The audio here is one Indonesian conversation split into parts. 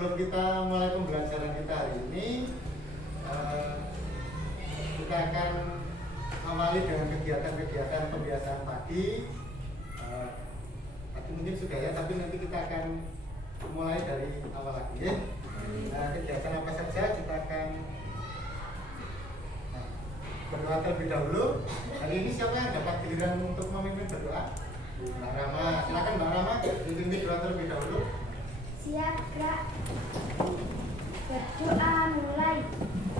sebelum kita mulai pembelajaran kita hari ini, kita akan awali dengan kegiatan-kegiatan pembiasaan pagi. Tadi mungkin sudah ya, tapi nanti kita akan mulai dari awal lagi ya. Kegiatan apa saja kita akan berdoa terlebih dahulu. Hari ini siapa yang dapat giliran untuk memimpin berdoa? Mbak Rama, silakan Mbak Rama dipimpin doa terlebih dahulu. Siap, gerak. Berdoa mulai.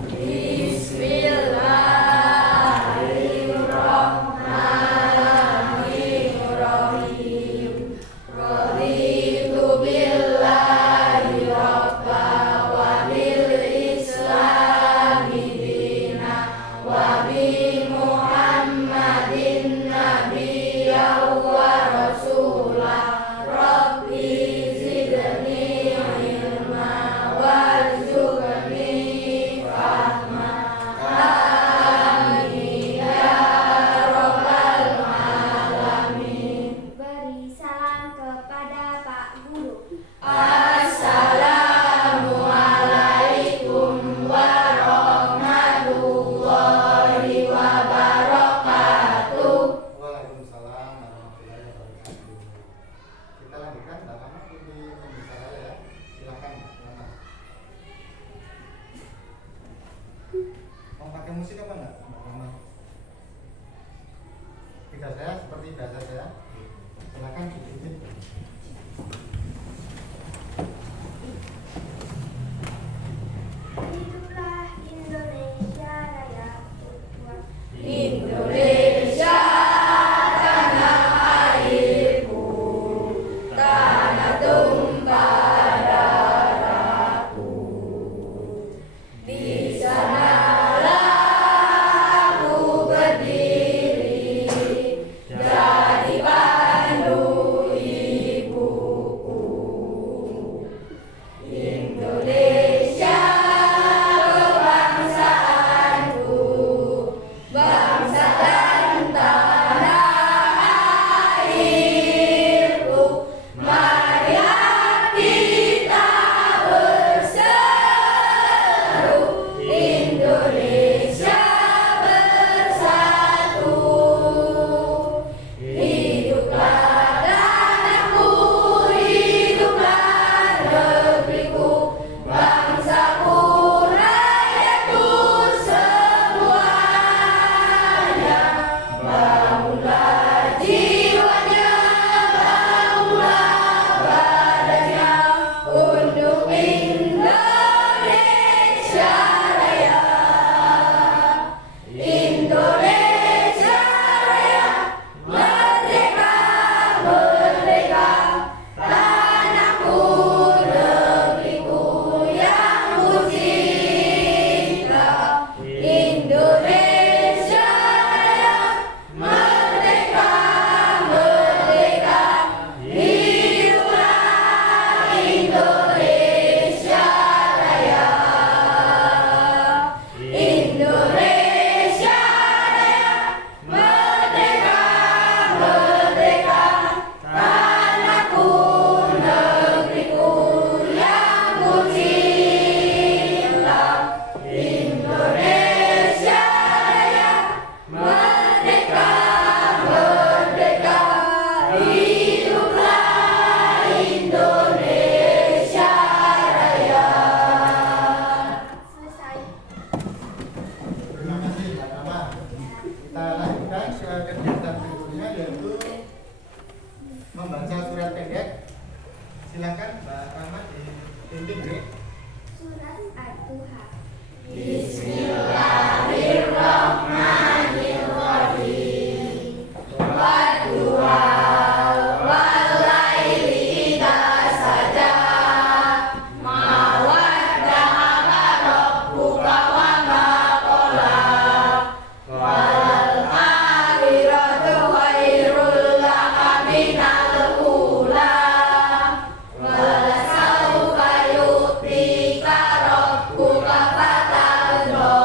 Bismillahirrahmanirrahim. Raditu billahi rabba wa bil islami dina wa bi Muhammadin nabiyya wa rasulah. Rabbi zidni ilma warzuqni fahma. Amin ya rabbal alamin. Beri salam kepada Pak Guru. Assalamualaikum warahmatullahi wabarakatuh. Waalaikumsalam warahmatullahi wabarakatuh. Kita lanjutkan Mbak Rama untuk pembicara ya. Silakan Mbak Rama. Mau pakai musik apa enggak Mbak Rama? Tidak saya seperti biasa saya. Silakan dipimpin. Hiduplah Indonesia Raya. Indonesia tanah airku, tanah tumpah darahku. Di sanalah aku berdiri, jadi pandu ibuku. Indonesia kebangsaanku, bangsa dan tanah airku. Mari kita berseru, Indonesia bersatu. Hiduplah tanahku, hiduplah negeriku, bangsaku, rakyatku semuanya. Bangunlah jiwanya, bangunlah badannya untuk Indonesia Raya. Indonesia Raya, merdeka, merdeka, tanahku, negeriku yang ku cinta. Indonesia Raya, merdeka, merdeka, hiduplah Indonesia Raya. Indonesia Raya, merdeka, merdeka, tanahku, negeriku yang ku cinta. Indonesia Raya, merdeka, merdeka, hiduplah Indonesia Raya. Selesai. Terima kasih Mbak Rama. Kita lanjutkan ke kegiatan berikutnya yaitu membaca surat pendek. Silakan Mbak Rama dipimpin ya. Surat At-Duha. Bismillahirrahmanirrahim. Wadduha walaili idza saja, ma wadda'aka rabbuka wa ma qala, wal akhiratu khairul laka minal ula, wala sawfa yu'tika rabbuka fatarda.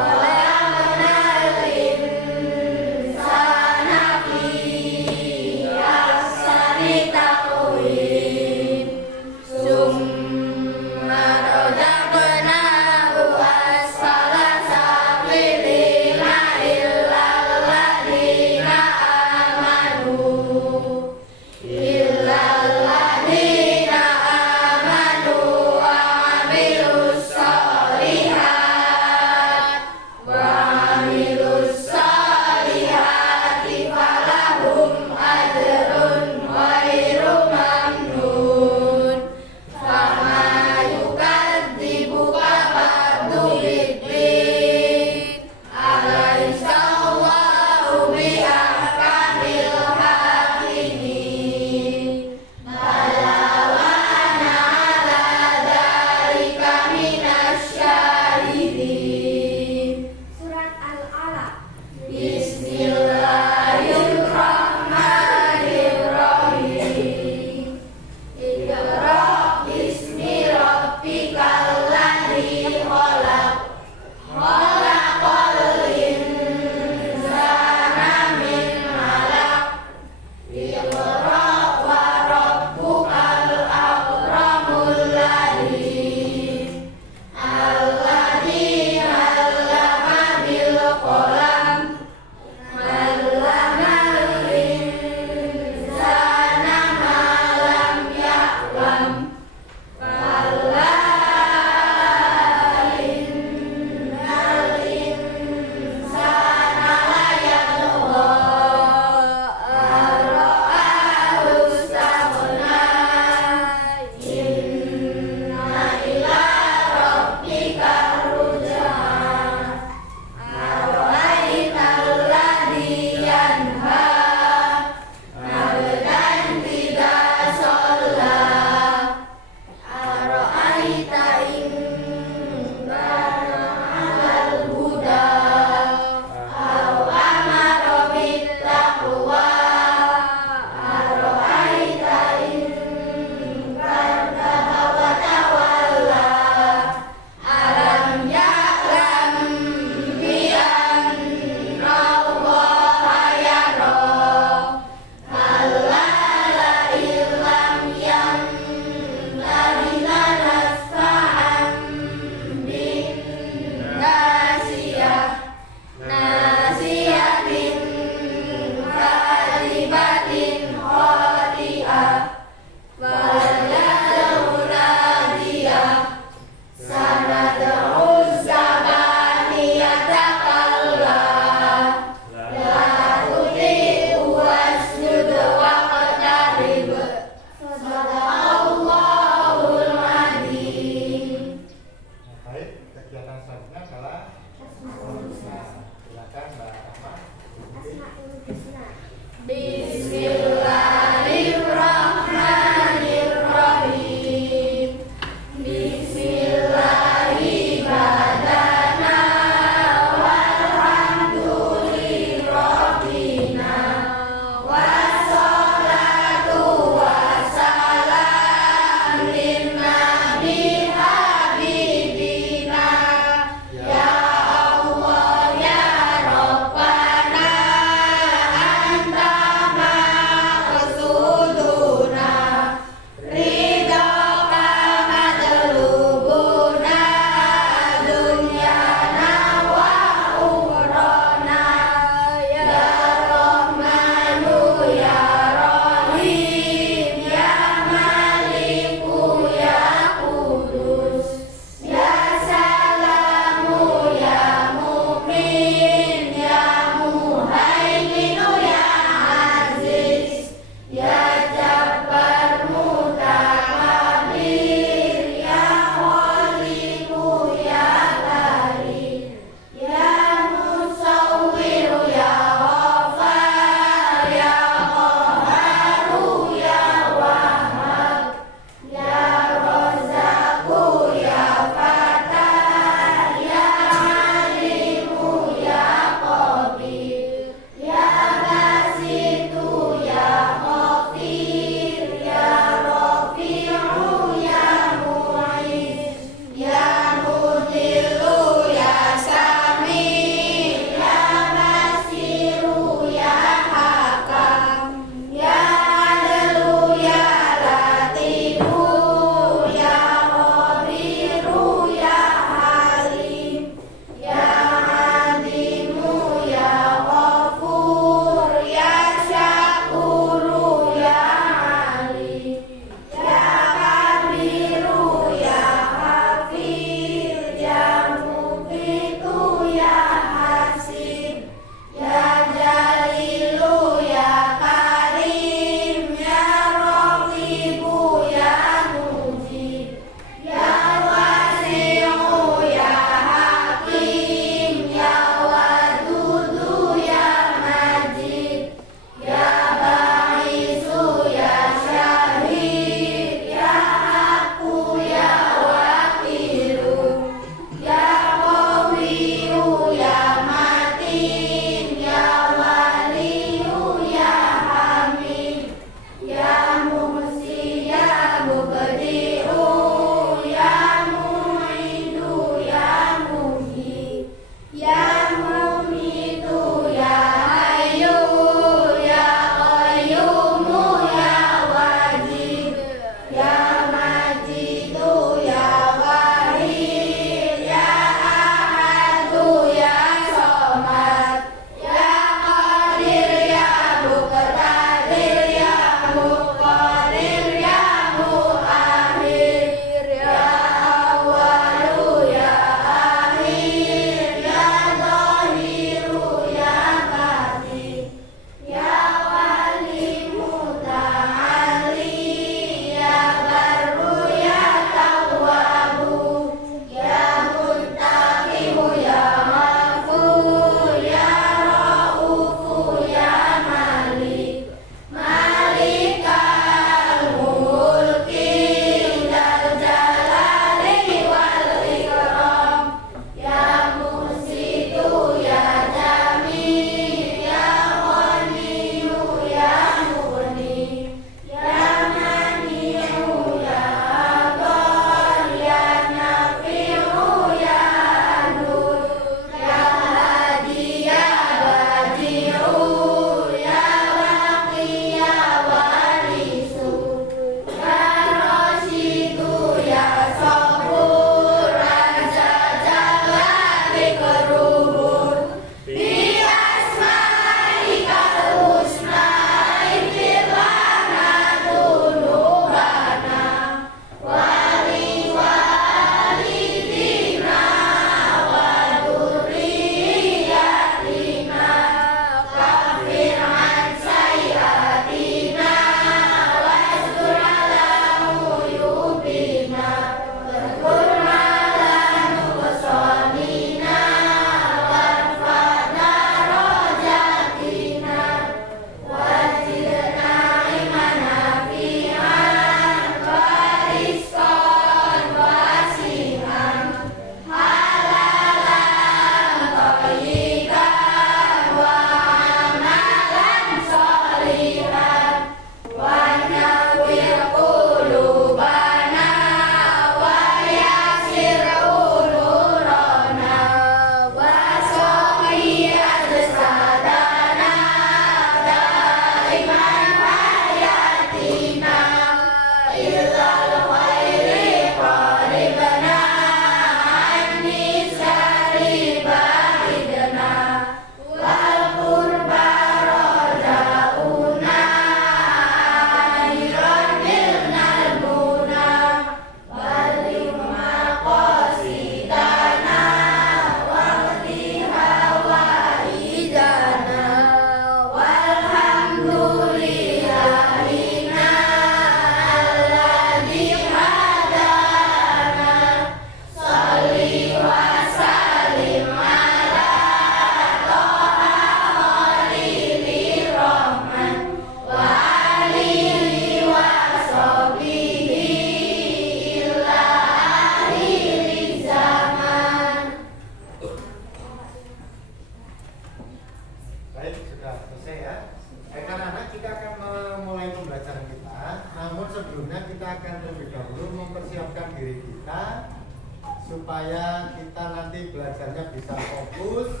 belajarnya bisa fokus,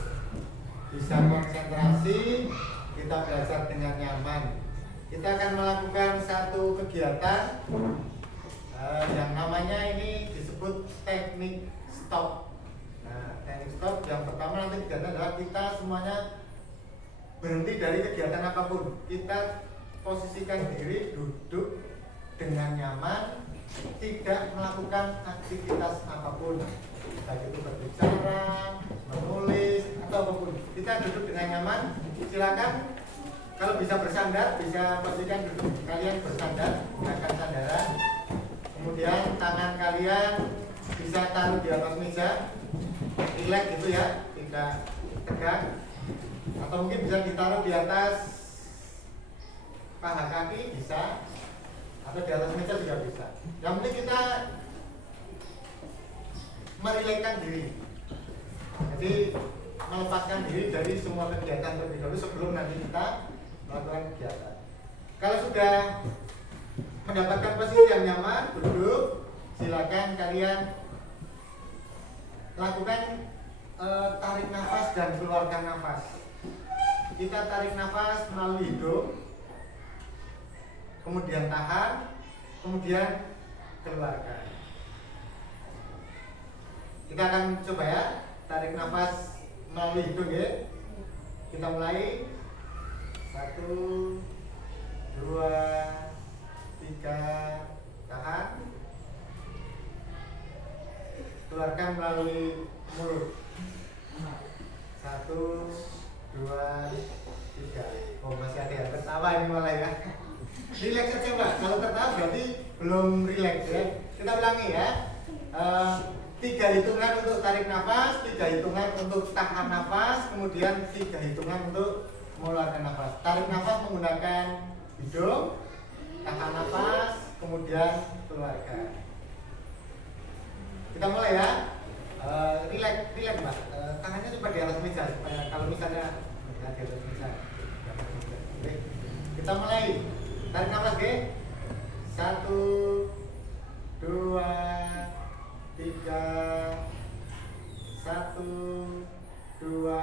bisa konsentrasi, kita belajar dengan nyaman. Kita akan melakukan satu kegiatan yang namanya ini disebut teknik stop. Nah, teknik stop yang pertama nanti kegiatan adalah kita semuanya berhenti dari kegiatan apapun. Kita posisikan diri duduk dengan nyaman, tidak melakukan aktivitas apapun, baik itu berbicara, menulis, atau apapun. Kita duduk dengan nyaman. Silakan kalau bisa bersandar, bisa pastikan duduk kalian bersandar, gunakan sandaran. Kemudian tangan kalian bisa taruh di atas meja, rileks gitu ya, tidak tegang. Atau mungkin bisa ditaruh di atas paha kaki bisa, atau di atas meja juga bisa. Yang penting kita merilekskan diri. Jadi melepaskan diri dari semua kegiatan terlebih dahulu sebelum nanti kita melakukan kegiatan. Kalau sudah mendapatkan posisi yang nyaman, duduk, silakan kalian lakukan tarik nafas dan keluarkan nafas. Kita tarik nafas melalui hidung, kemudian tahan, kemudian keluarkan. Kita akan coba ya, tarik nafas melalui hidung ya. Kita mulai 1, 2, 3, tahan, keluarkan melalui mulut. 1, 2, 3. Oh, masih ada yang tertawa ini malah ya. Rileks saja Mbak, kalau tertawa berarti belum rileks ya. Kita ulangi ya. 3 hitungan untuk tarik nafas, 3 hitungan untuk tahan nafas, kemudian 3 hitungan untuk mengeluarkan nafas. Tarik nafas menggunakan hidung, tahan nafas, kemudian keluarkan. Kita mulai ya. Rileks Mbak. Tangannya coba di atas meja supaya kalau misalnya di atas meja. Oke. Kita mulai. Tarik nafas oke. 1, 2, 3, 1, 2,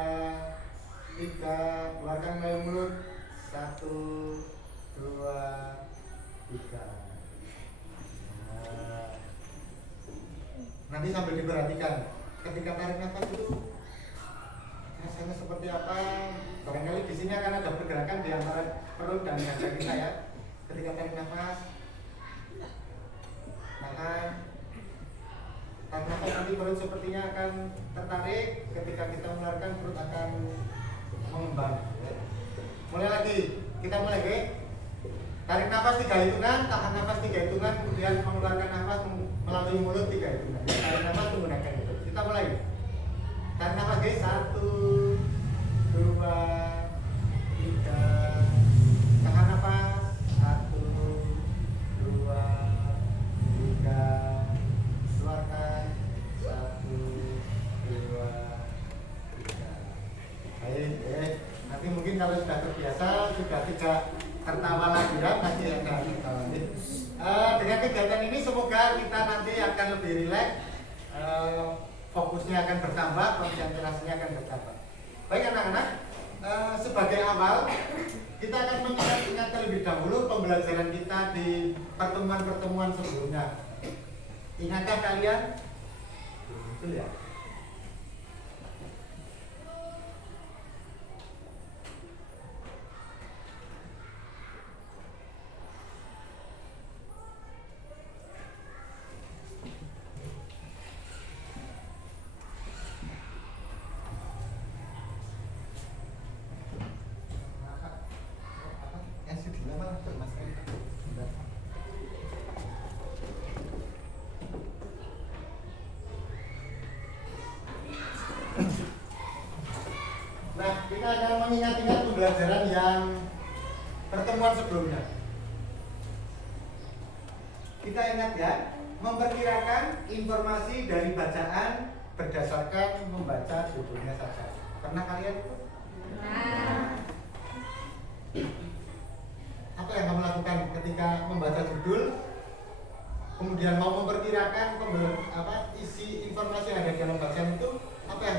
3, keluarkan melalui mulut. 1, 2, 3. Nanti sambil diperhatikan ketika tarik nafas itu rasanya seperti apa. Barangkali di sini akan ada pergerakan di antara perut dan dada kita ya. Ketika tarik nafas, tahan. Tarik nafas nanti perut sepertinya akan tertarik. Ketika kita mengeluarkan perut akan mengembang. Mulai lagi, kita mulai oke. Tarik nafas 3 hitungan, tahan nafas 3 hitungan, kemudian mengeluarkan nafas melalui mulut 3 hitungan. Tarik nafas menggunakan itu. Kita mulai. Tarik nafas guys, 1, 2, 3. Tahan nafas 1, 2, 3. Keluarkan 1, 2, 3. Baik, nanti mungkin kalau sudah terbiasa, sudah tidak tertawa lagi ya, masih ada tertawa. Dengan kegiatan ini semoga kita nanti akan lebih rileks, fokusnya akan bertambah, konsentrasinya akan bertambah. Baik anak-anak, sebagai awal kita akan mengingat terlebih dahulu pembelajaran kita di pertemuan-pertemuan sebelumnya. Ingatkah kalian? Betul ya? Nah, kita akan mengingat-ingat pembelajaran yang pertemuan sebelumnya. Kita ingat ya, memperkirakan informasi dari bacaan berdasarkan membaca judulnya saja. Pernah kalian itu? Apa yang kamu lakukan ketika membaca judul, kemudian mau memperkirakan isi informasi yang ada di dalam bacaan itu, apa yang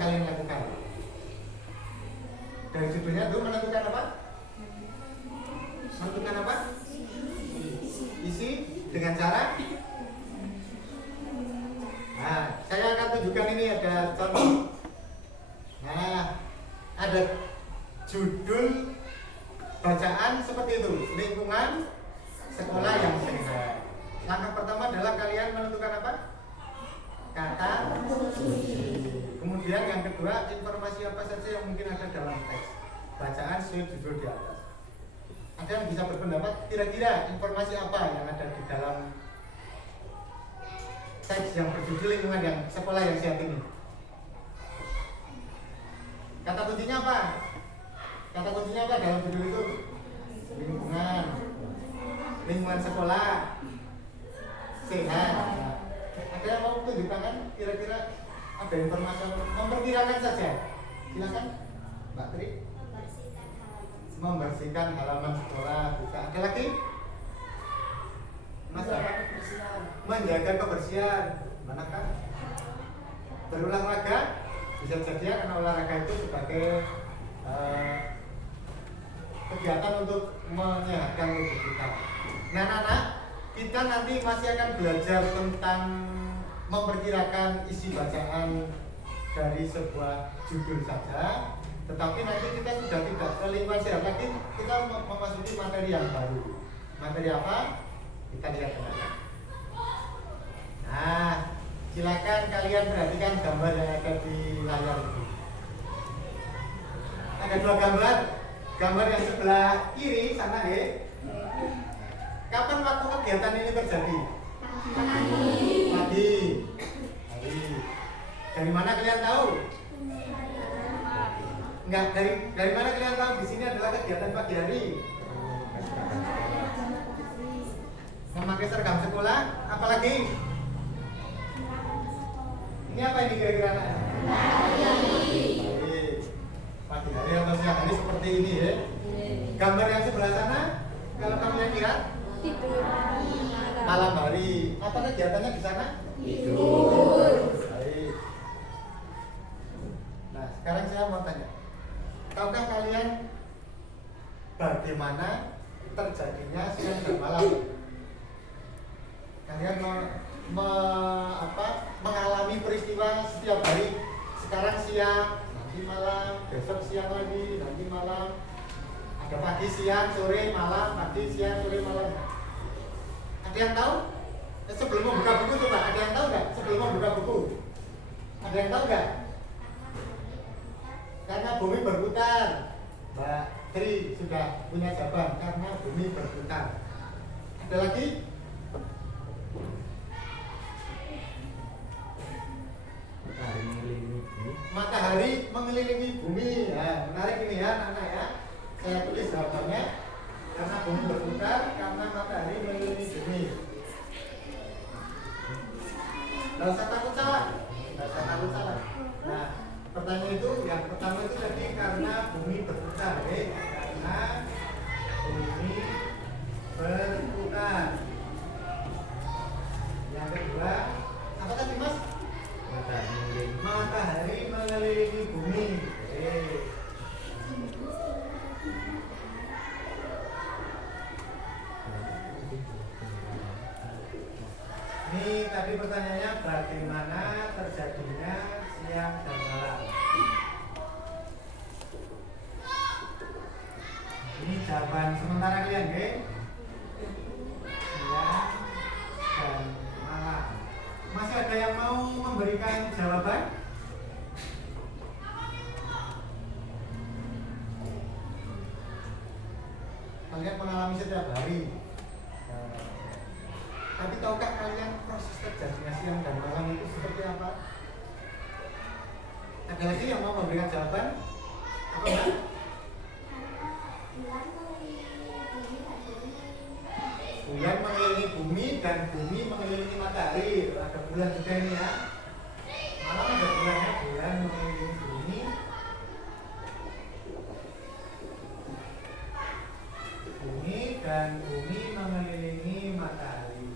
kedua, informasi apa saja yang mungkin ada dalam teks. Bacaan sesuai judul di atas. Ada yang bisa berpendapat kira-kira informasi apa yang ada di dalam teks yang berjudul lingkungan yang sekolah yang sehat ini? Kata kuncinya apa? Kata kuncinya apa dalam judul itu? Lingkungan. Lingkungan sekolah sehat. Nah, ada yang mau tunjuk tangan kira-kira ada informasi memperkirakan saja. Silakan Mbak Tri. Membersihkan halaman sekolah bisa. Ada lagi? Mas apa? Menjaga kebersihan. Manakah? Berolahraga bisa jadi karena olahraga itu sebagai kegiatan untuk menyehatkan tubuh kita. Nah, anak-anak, kita nanti masih akan belajar tentang memperkirakan isi bacaan dari sebuah judul saja. Tetapi nanti kita sudah tidak ke lingkungan sehat lagi, kita memasuki materi yang baru. Materi apa? Kita lihat teman-teman. Nah, silakan kalian perhatikan gambar yang ada di layar itu. Ada dua gambar. Gambar yang sebelah kiri sana ya. Kapan waktu kegiatan ini terjadi? Pagi. Dari mana kalian tahu? Enggak, dari mana kalian tahu di sini adalah kegiatan pagi hari? Memakai seragam sekolah, apalagi? Ini apa ini kira-kira? Pagi hari atau siang hari seperti ini ya. Gambar yang sebelah sana, kalau kalian lihat, malam hari. Apa kegiatannya di sana? Tidur. Baik. Nah, sekarang saya mau tanya. Tahukah kalian bagaimana terjadinya siang dan malam? Kalian mengalami peristiwa setiap hari. Sekarang siang, nanti malam, besok siang lagi, nanti malam. Ada pagi, siang, sore, malam, pagi, siang, sore, malam. Ada yang tahu? Sebelum membuka buku coba, ada yang tahu nggak? Sebelum membuka buku, ada yang tahu nggak? Karena bumi berputar. Mbak Tri sudah punya jawaban, karena bumi berputar. Ada lagi? Matahari mengelilingi bumi. Ya, menarik ini ya anak-anak ya. Saya tulis jawabannya. Karena bumi berputar, karena matahari mengelilingi bumi. Nggak usah takut salah. Nah, pertanyaan itu yang pertama itu tadi karena bumi berputar, karena bumi berputar. Yang kedua, apa tadi Mas? Matahari mengelilingi bumi. Ini tadi pertanyaannya bagaimana terjadinya siang dan malam. Ini jawaban sementara kalian, ya. Siang dan malam. Masih ada yang mau memberikan jawaban? Kalian mengalami setiap hari. Tapi tahukah kalian proses terjadinya siang dan malam itu seperti apa? Ada lagi yang mau memberikan jawaban? Apa Mbak? Bulan mengelilingi bumi dan bumi mengelilingi matahari. Ada bulan juga ini ya. Malam ada bulannya, bulan mengelilingi bumi. Bumi dan bumi mengelilingi matahari.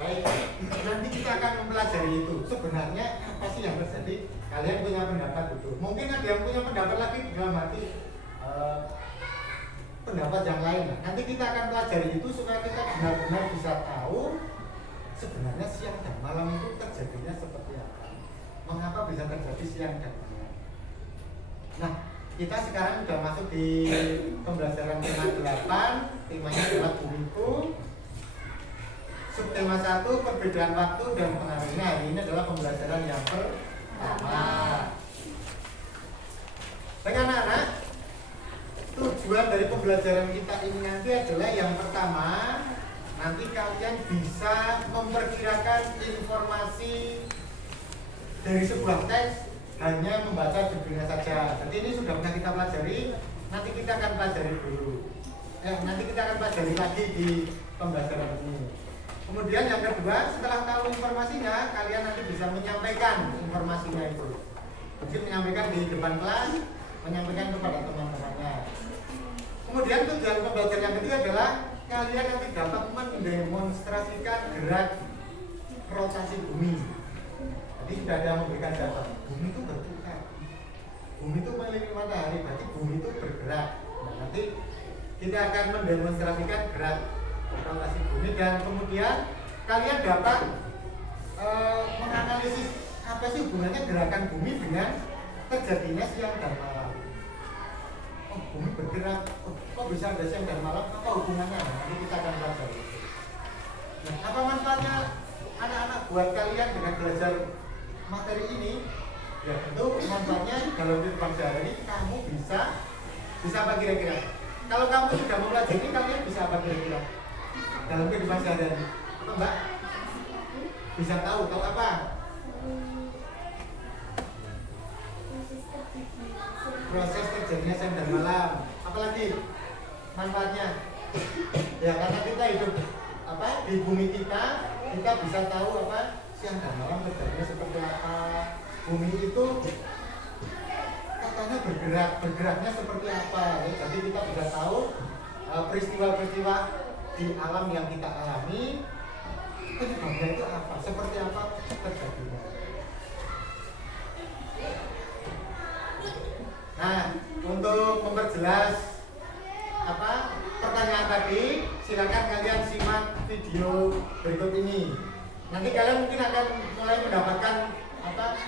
Baik, nanti kita akan mempelajari itu. Sebenarnya apa sih yang terjadi? Kalian punya pendapat itu. Mungkin ada yang punya pendapat lagi dalam hati pendapat yang lain. Nanti kita akan pelajari itu supaya kita benar-benar bisa tahu sebenarnya siang dan malam itu terjadinya seperti apa. Mengapa bisa terjadi siang dan malam? Nah, kita sekarang sudah masuk di pembelajaran tema 8. Temanya adalah bumiku. subtema 1 perbedaan waktu dan pengaruhnya. Nah, ini adalah pembelajaran yang pertama. Baik anak-anak, tujuan dari pembelajaran kita ini nanti adalah yang pertama, nanti kalian bisa memperkirakan informasi dari sebuah teks hanya membaca judulnya saja. Jadi ini sudah pernah kita pelajari, nanti kita akan pelajari dulu. Nanti kita akan pelajari lagi di pembelajaran ini. Kemudian yang kedua, setelah tahu informasinya, kalian nanti bisa menyampaikan informasinya itu. Mungkin menyampaikan di depan kelas, menyampaikan kepada teman-temannya. Kemudian tujuan pembelajaran yang ketiga adalah kalian nanti dapat mendemonstrasikan gerak rotasi bumi. Jadi sudah ada memberikan data, bumi itu berputar, bumi itu mengelilingi matahari, berarti bumi itu bergerak. Nah, nanti kita akan mendemonstrasikan gerak rotasi bumi dan kemudian kalian dapat menganalisis apa sih hubungannya gerakan bumi dengan terjadinya siang dan malam. Oh, bumi bergerak, kok bisa ada siang dan malam? Apa hubungannya? Nanti kita akan pelajari. Nah, apa manfaatnya anak-anak buat kalian dengan belajar materi ini? Ya tentu manfaatnya dalam kehidupan sehari kamu bisa apa kira-kira? Kalau kamu sudah mempelajari, kalian bisa apa kira-kira? Dalam kehidupan sehari-hari, apa Mbak? Bisa tahu apa? Proses terjadinya siang dan malam. Apalagi manfaatnya? Ya karena kita hidup di bumi kita bisa tahu apa siang dan malam terjadinya seperti apa. Bumi itu katanya bergeraknya seperti apa. Jadi kita bisa tahu peristiwa-peristiwa di alam yang kita alami penyebabnya itu apa, seperti apa terjadinya. Nah, untuk memperjelas pertanyaan tadi, silakan kalian simak video berikut ini. Nanti kalian mungkin akan mulai mendapatkan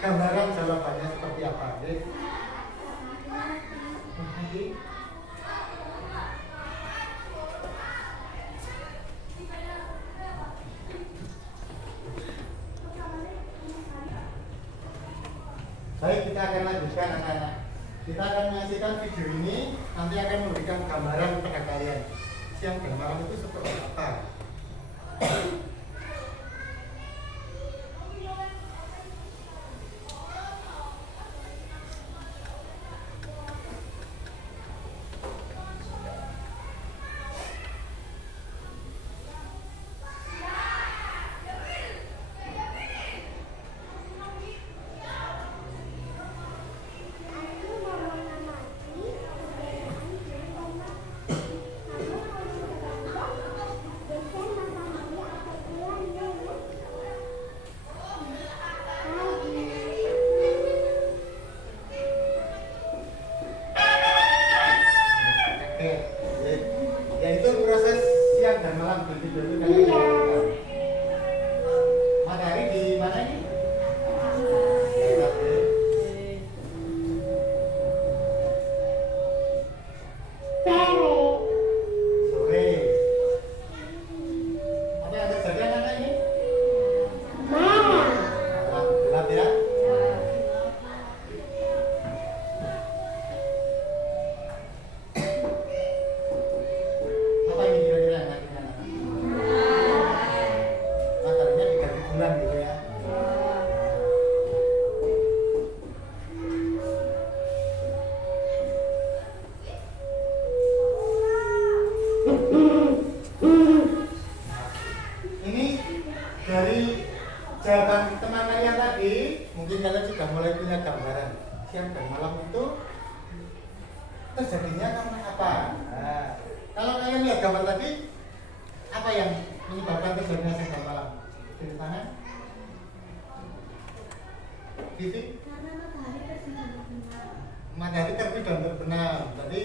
gambaran jawabannya seperti apa. Nanti baik, kita akan lanjutkan anak-anak. Kita akan menyaksikan video ini, nanti akan memberikan gambaran kepada kalian siang dan malam itu seperti apa. Yaitu proses siang dan malam di video itu kalian lihat. Matahari di mana ini? Sore. Apa yang terjadi anak-anak ini? Gelap ya? Apa ini kira-kira anak-anak? Mataharinya diganti bulan gitu ya. Ini dari jawaban teman kalian tadi, mungkin kalian sudah mulai punya gambaran siang dan malam itu terjadinya karena apa. Nah, kalau kalian lihat gambar tadi, apa yang menyebabkan terjadinya siang dan malam? Di tangan? Titik? Matahari terbit dan terbenam. Tadi,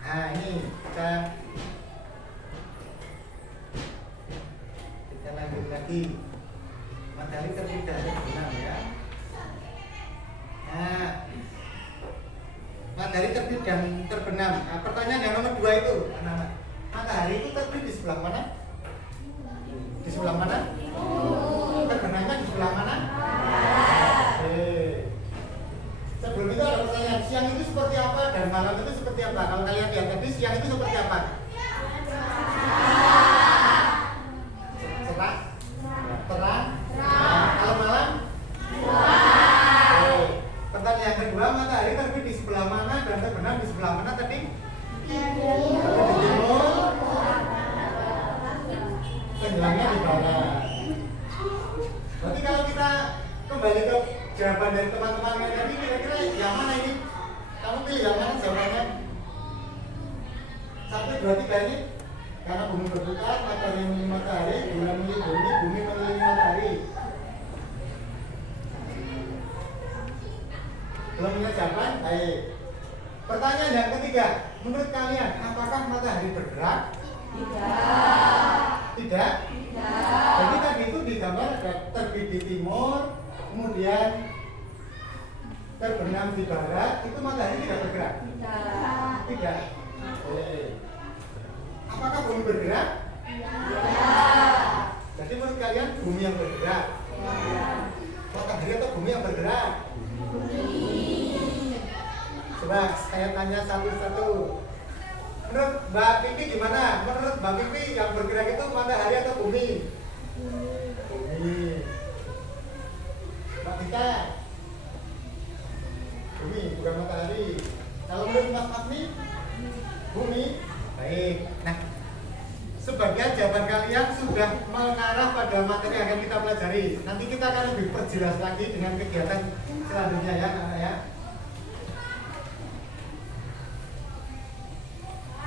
nah ini kita lanjut lagi. Matahari terbit dan terbenam ya. Nah, matahari terbit dan terbenam. Nah, pertanyaan yang nomor 2 itu, anak-anak. Matahari itu terbit di sebelah mana? Di sebelah mana? tenggelamnya di barat. Berarti kalau kita kembali ke jawaban dari teman-teman yang tadi, kira-kira yang mana ini? Kamu pilih yang mana jawabannya? 1, 2, 3 ini? Karena bumi berputar, matahari mengelilingi matahari, bulan mengelilingi bumi, bumi mengelilingi matahari. Belum punya jawaban? Baik. Pertanyaan yang ketiga, menurut kalian apakah matahari bergerak? Tidak. Jadi tadi itu digambar ada terbit di timur, kemudian terbenam di barat, itu matahari tidak bergerak? Tidak. Apakah bumi bergerak? Jadi menurut kalian bumi yang bergerak? Matahari atau bumi yang bergerak? Coba saya tanya satu-satu. Menurut Mbak Pipi gimana? Menurut Mbak Pipi yang bergerak itu matahari atau bumi? Bumi. Mbak Tika? Bumi, bukan matahari. Kalau menurut Mas Afni? Bumi. Baik. Nah, sebagian jawaban kalian sudah mengarah pada materi yang akan kita pelajari. Nanti kita akan lebih perjelas lagi dengan kegiatan selanjutnya ya, anak ya.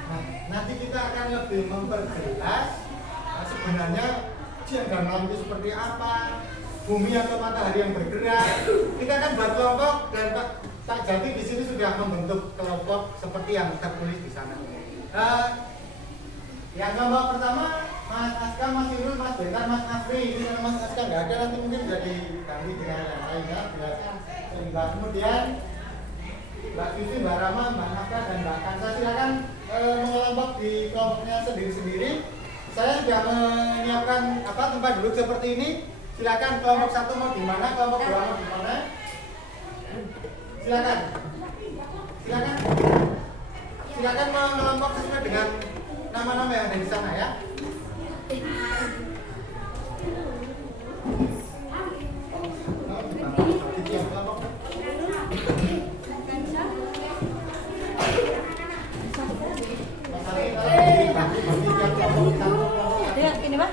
Nah, nanti kita akan lebih memperjelas sebenarnya siang dan malam itu seperti apa, bumi atau matahari yang bergerak. Kita akan buat kelompok dan Pak Jati di sini sudah membentuk kelompok seperti yang tertulis di sana. Yang kelompok pertama Mas Aska, Mas Irul, Mas Bentar, Mas Afri. Ini Mas Aska nggak ada, nanti mungkin bisa diganti dengan yang lainnya. Kemudian Mbak Vivi, Mbak Rama, Mbak Nafka, dan Mbak Kansa silakan mengelompok di kelompoknya sendiri-sendiri. Saya sudah menyiapkan tempat duduk seperti ini. Silakan kelompok 1 mau di mana, kelompok 2 mau di mana. Silakan. Silakan mengelompok sesuai dengan nama-nama yang ada di sana ya. Ini Pak.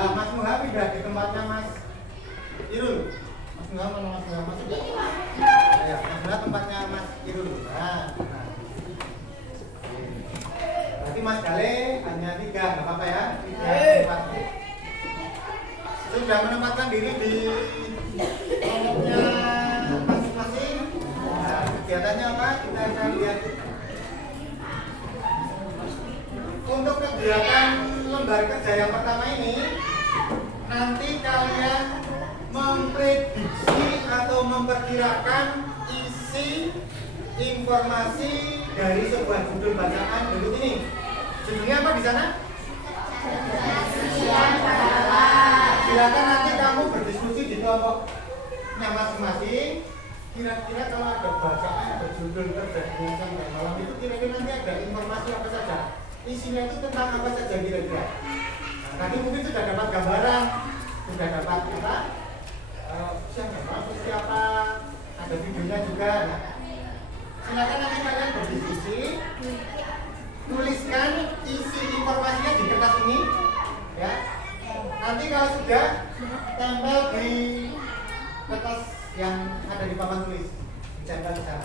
Mas Muha pindah di tempatnya Mas Irul. Mas Muha mana Mas Muha masuk ya? Ya, Mas Muha tempatnya Mas Irul. Berarti Mas Gale hanya 3, nggak apa-apa ya? 3 tempat. Sudah menempatkan diri di kelompoknya masing-masing. Nah, kegiatannya apa? Kita akan lihat. Untuk kegiatan lembar kerja yang pertama ini, nanti kalian memprediksi atau memperkirakan isi informasi dari sebuah judul bacaan berikut ini. Judulnya apa di sana? Silakan nanti kamu berdiskusi di kelompoknya masing-masing. Kira-kira kalau ada bacaan berjudul Terjadinya Siang dan Malam itu kira-kira nanti ada informasi apa saja? Isinya itu tentang apa saja kira-kira? Nah, tadi mungkin sudah dapat gambaran, sudah dapat siang dan malam seperti apa, ada videonya juga. Nah, silakan nanti kalian berdiskusi, tuliskan isi informasinya di kertas ini, ya. Nanti kalau sudah tempel di kertas yang ada di papan tulis, ditempel di sana.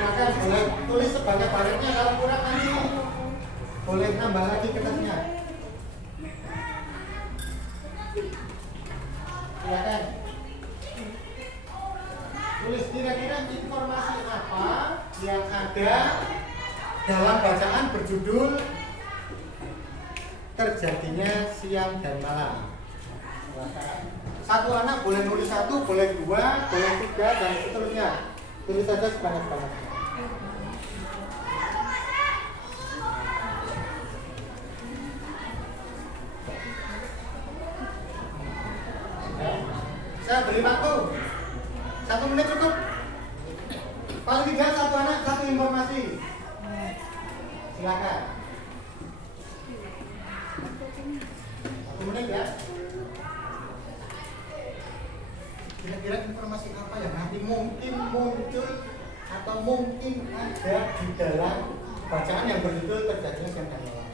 Silakan boleh tulis sebagai baliknya, kalau kurang nanti boleh nambah lagi kertasnya. Silakan. Tulis kira-kira informasi apa yang ada dalam bacaan berjudul terjadinya siang dan malam. Silakan. Satu anak boleh nulis satu, boleh dua, boleh tiga, dan seterusnya. Tulis saja sebanyak-banyaknya. Saya beri waktu 1 menit cukup. Paling tidak satu anak satu informasi. Silakan. 1 menit ya. Kira-kira informasi apa yang nanti mungkin muncul atau mungkin ada di dalam bacaan yang berjudul terjadinya siang dan malam.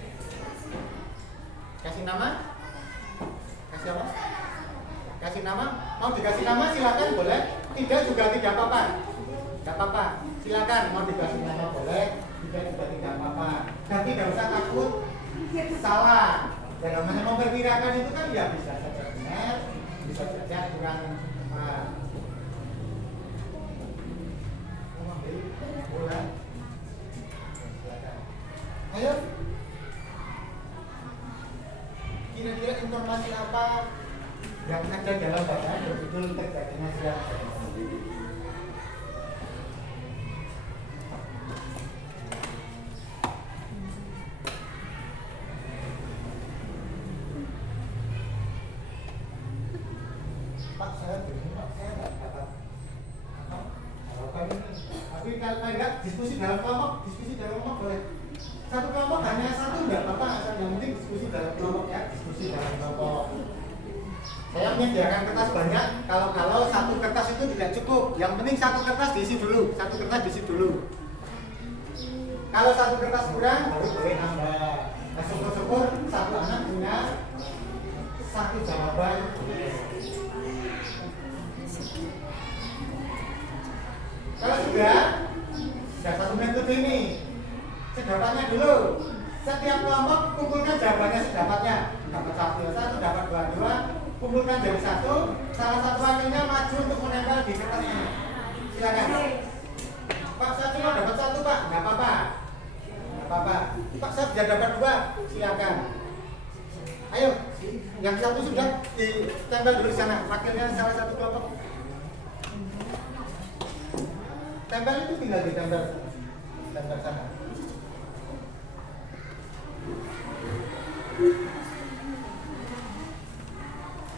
Kasih nama? Kasih apa? Kasih nama? Mau dikasih nama silakan boleh. Tidak juga tidak apa-apa. Tidak apa-apa. Silakan mau dikasih nama boleh. Tidak juga tidak apa-apa. Tapi tidak usah takut salah. Dan namanya memperkirakan itu kan ya bisa saja benar, bisa saja kurang tepat. Mau ambil bola? Silakan. Ayo. Kira-kira informasi apa yang ada dalam bacaan berjudul terjadinya siang dan malam? Pak, saya begini Pak, saya nggak dapat jawaban ini. Tapi kalau enggak diskusi dalam kelompok boleh. Satu kelompok hanya satu nggak apa-apa, yang penting diskusi dalam kelompok ya, diskusi dalam kelompok. Saya menyediakan kertas banyak. Kalau satu kertas itu tidak cukup, yang penting satu kertas diisi dulu. Kalau satu kertas kurang, baru boleh nambah. Nah, syukur-syukur satu anak punya satu jawaban. Kalau sudah 1 menit ini, sedapatnya dulu. Setiap kelompok kumpulkan jawabannya sedapatnya. Dapat satu, dapat dua, kumpulkan jadi satu. Salah satu wakilnya maju untuk menempel di kertasnya. Silakan. Pak, saya cuma dapat satu Pak, nggak apa-apa. Pak, saya sudah dapat 2, silakan. Ayo, yang satu sudah ditempel dulu di sana. Wakilnya salah satu kelompok. Tempel itu tinggal ditempel sana.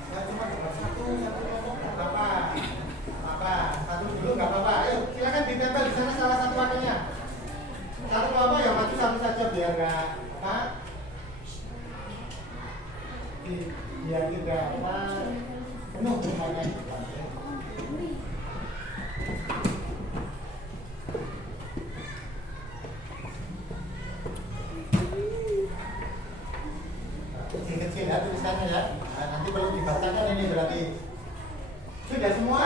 Saya cuma dapat satu kelompok, nggak apa-apa. Satu dulu nggak apa-apa. Ayo, silakan ditempel di sana salah satu wakilnya. Satu kelompok yang maju satu saja biar nggak apa? Biar tidak apa? Penuh semuanya. Kecil-kecil ya tulisannya ya. Nah, nanti perlu dibacakan ini berarti. Sudah semua?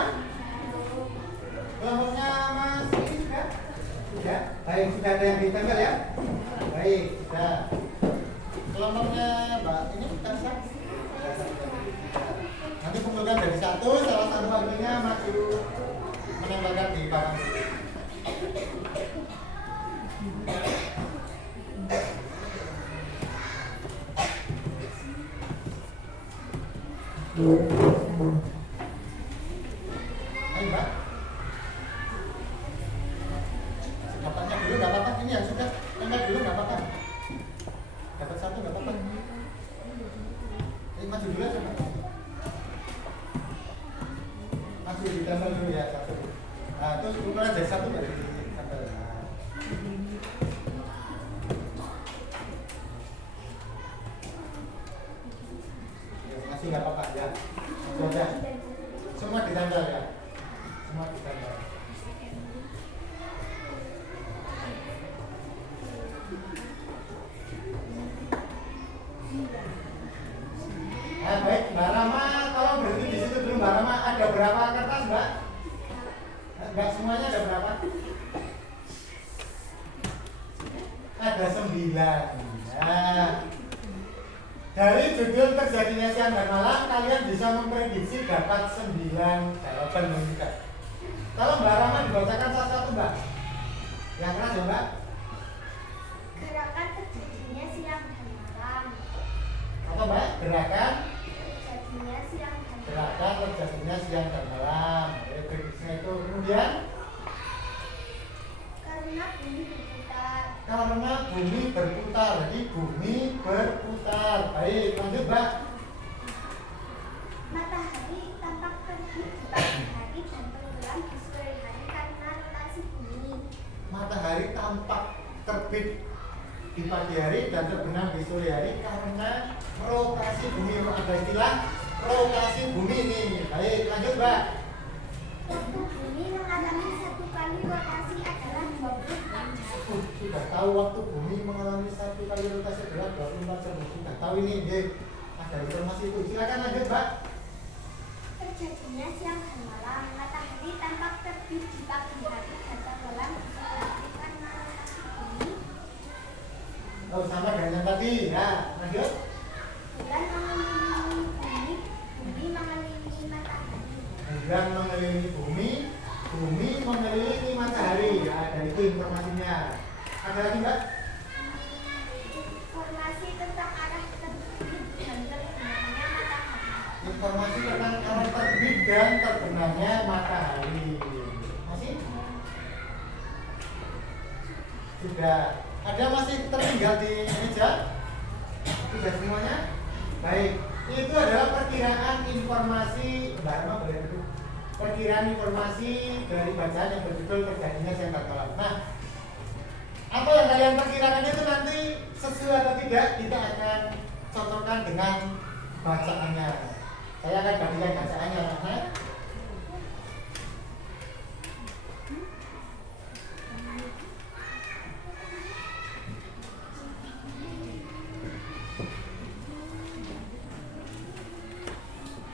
Kelompoknya Mas ini sudah? Sudah? Baik, sudah ada yang ditempel ya? Baik, sudah. Kelompoknya Mbak ini bukan sah? Nanti kumpulkan dari satu, salah satu wakilnya maju menempelkan di barang dulu. Ayo Mbak, dapatnya dulu nggak apa-apa. Ini yang sudah tempel dulu nggak apa-apa. Dapat satu nggak apa-apa. Ini maju dulu coba. Maju ditempel dulu ya satu. Nah terus ukuran dari satu dari tempel. Masih nggak apa-apa ya. Sudah. Semua ditempel ya. Semua ditempel. Baik, Mbak Rama, tolong berhenti di situ dulu Mbak Rama. Ada berapa kertas Mbak? Enggak semuanya ada berapa? Ada 9. Nah, dari judul terjadinya siang dan malam, kalian bisa memprediksi dapat 9 jawaban mengikat. Kalau Mbak Rama dibacakan salah satu Mbak, yang keras ya Mbak? Gerakan terjadinya siang dan malam. Atau Mbak? Gerakan Terjadinya siang dan malam. gerakan terjadinya siang dan malam. Jadi prediksinya itu kemudian Karena bumi berputar. karena bumi berputar, jadi bumi berputar. Baik, lanjut Mbak. Matahari tampak terbit di pagi hari dan tenggelam di sore hari karena rotasi bumi. Matahari tampak terbit di pagi hari dan terbenam di sore hari karena rotasi bumi. Ada istilah rotasi bumi ini. Baik, lanjut Mbak. Waktu bumi mengalami satu kali rotasi adalah 24 jam. Sudah tahu waktu bumi mengalami satu kali rotasi adalah 24 jam. Sudah tahu ini, ada informasi itu. Silakan lanjut Mbak. Terjadinya siang dan malam. Matahari tampak terbit di pagi hari dan tenggelam di sore hari karena rotasi bumi. Oh, sama dengan yang tadi ya. Lanjut. Bulan mengelilingi bumi, bumi mengelilingi matahari. Bulan mengelilingi bumi, bumi mengelilingi matahari. Ya, ada itu informasinya. Ada lagi Mbak? Informasi tentang arah terbit dan terbenamnya matahari. Informasi tentang arah terbit dan terbenamnya matahari. Masih? Sudah. Ada masih tertinggal di meja? Sudah semuanya? Baik. Itu adalah perkiraan informasi, Mbak Rama boleh duduk. Perkiraan informasi dari bacaan yang berjudul terjadinya siang dan malam. Nah, apa yang kalian perkirakan itu nanti sesuai atau tidak kita akan cocokkan dengan bacaannya. Saya akan bagikan bacaannya. Nah,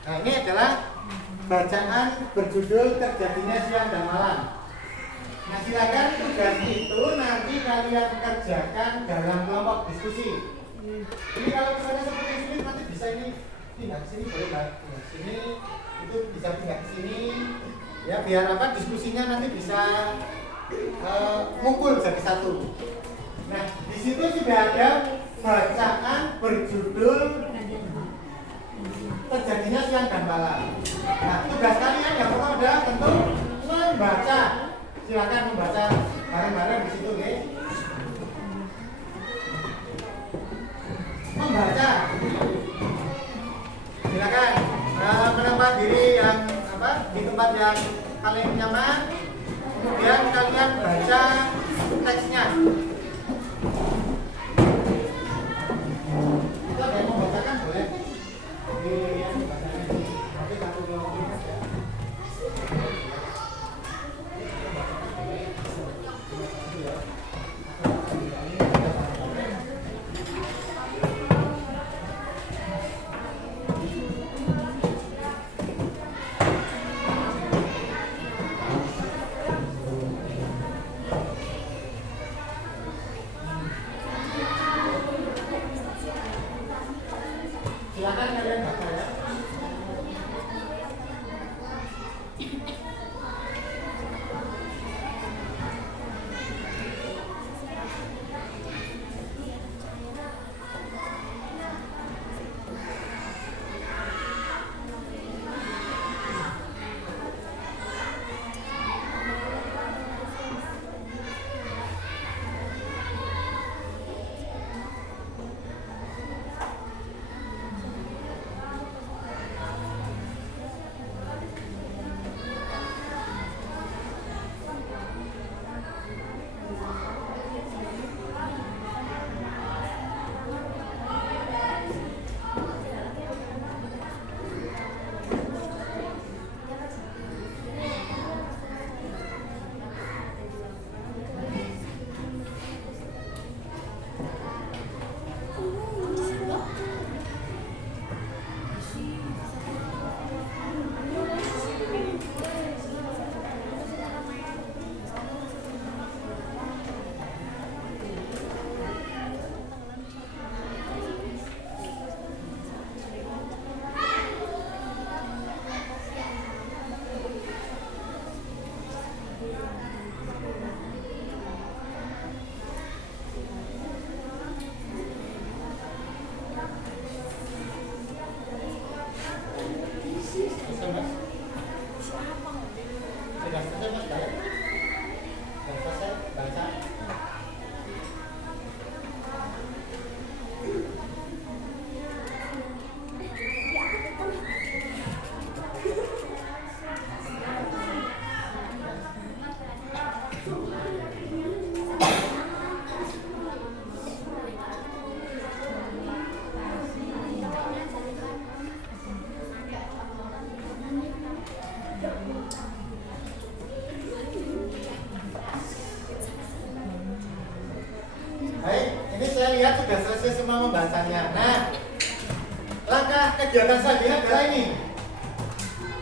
Nah, ini adalah bacaan berjudul terjadinya siang dan malam. Nah, silakan tugas itu nanti kalian kerjakan dalam kelompok diskusi. Ini kalau misalnya seperti ini nanti bisa ini pindah ke sini boleh Pak? Pindah ke sini, itu bisa pindah ke sini. Ya biar apa diskusinya nanti bisa ngumpul jadi satu. Nah, di situ sudah ada bacaan berjudul terjadinya siang dan malam. Nah, tugas kalian yang pertama adalah tentu membaca. Silakan membaca bareng-bareng di situ, guys. Membaca. Silakan menempatkan diri yang di tempat yang paling nyaman. Kemudian kalian baca teksnya. Itu ada yang membacakan boleh. Silakan kalian baca ya. sudah selesai semua membacanya. Nah, langkah kegiatan selanjutnya adalah ini.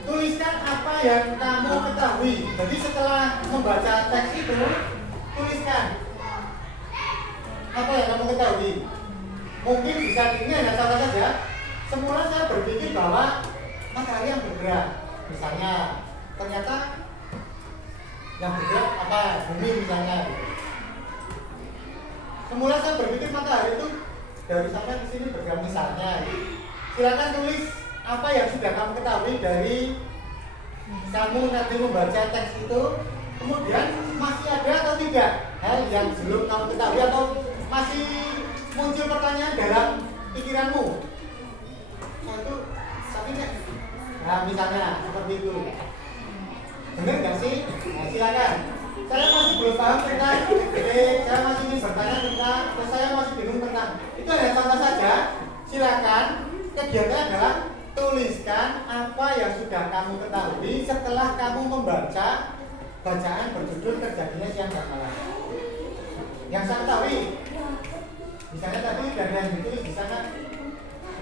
Tuliskan apa yang kamu ketahui. Jadi setelah membaca teks itu, tuliskan apa yang kamu ketahui. Mungkin bisa ini hanya contoh saja. Semula saya berpikir bahwa matahari yang bergerak, misalnya, ternyata yang bergerak apa? Bumi misalnya. Semula saya berpikir matahari itu dari sana ke sini bergerak misalnya. Silakan tulis apa yang sudah kamu ketahui dari kamu nanti membaca teks itu. Kemudian masih ada atau tidak hal yang belum kamu ketahui atau masih muncul pertanyaan dalam pikiranmu. Itu tapi nah misalnya seperti itu. Benar nggak sih? Nah, silakan. Saya masih belum paham tentang saya masih ingin bertanya tentang, saya masih bingung tentang. Itu hanya contoh saja. Silakan. Kegiatannya adalah tuliskan apa yang sudah kamu ketahui setelah kamu membaca bacaan berjudul Terjadinya Siang dan Malam. Yang saya ketahui, misalnya tadi dari yang ditulis di sana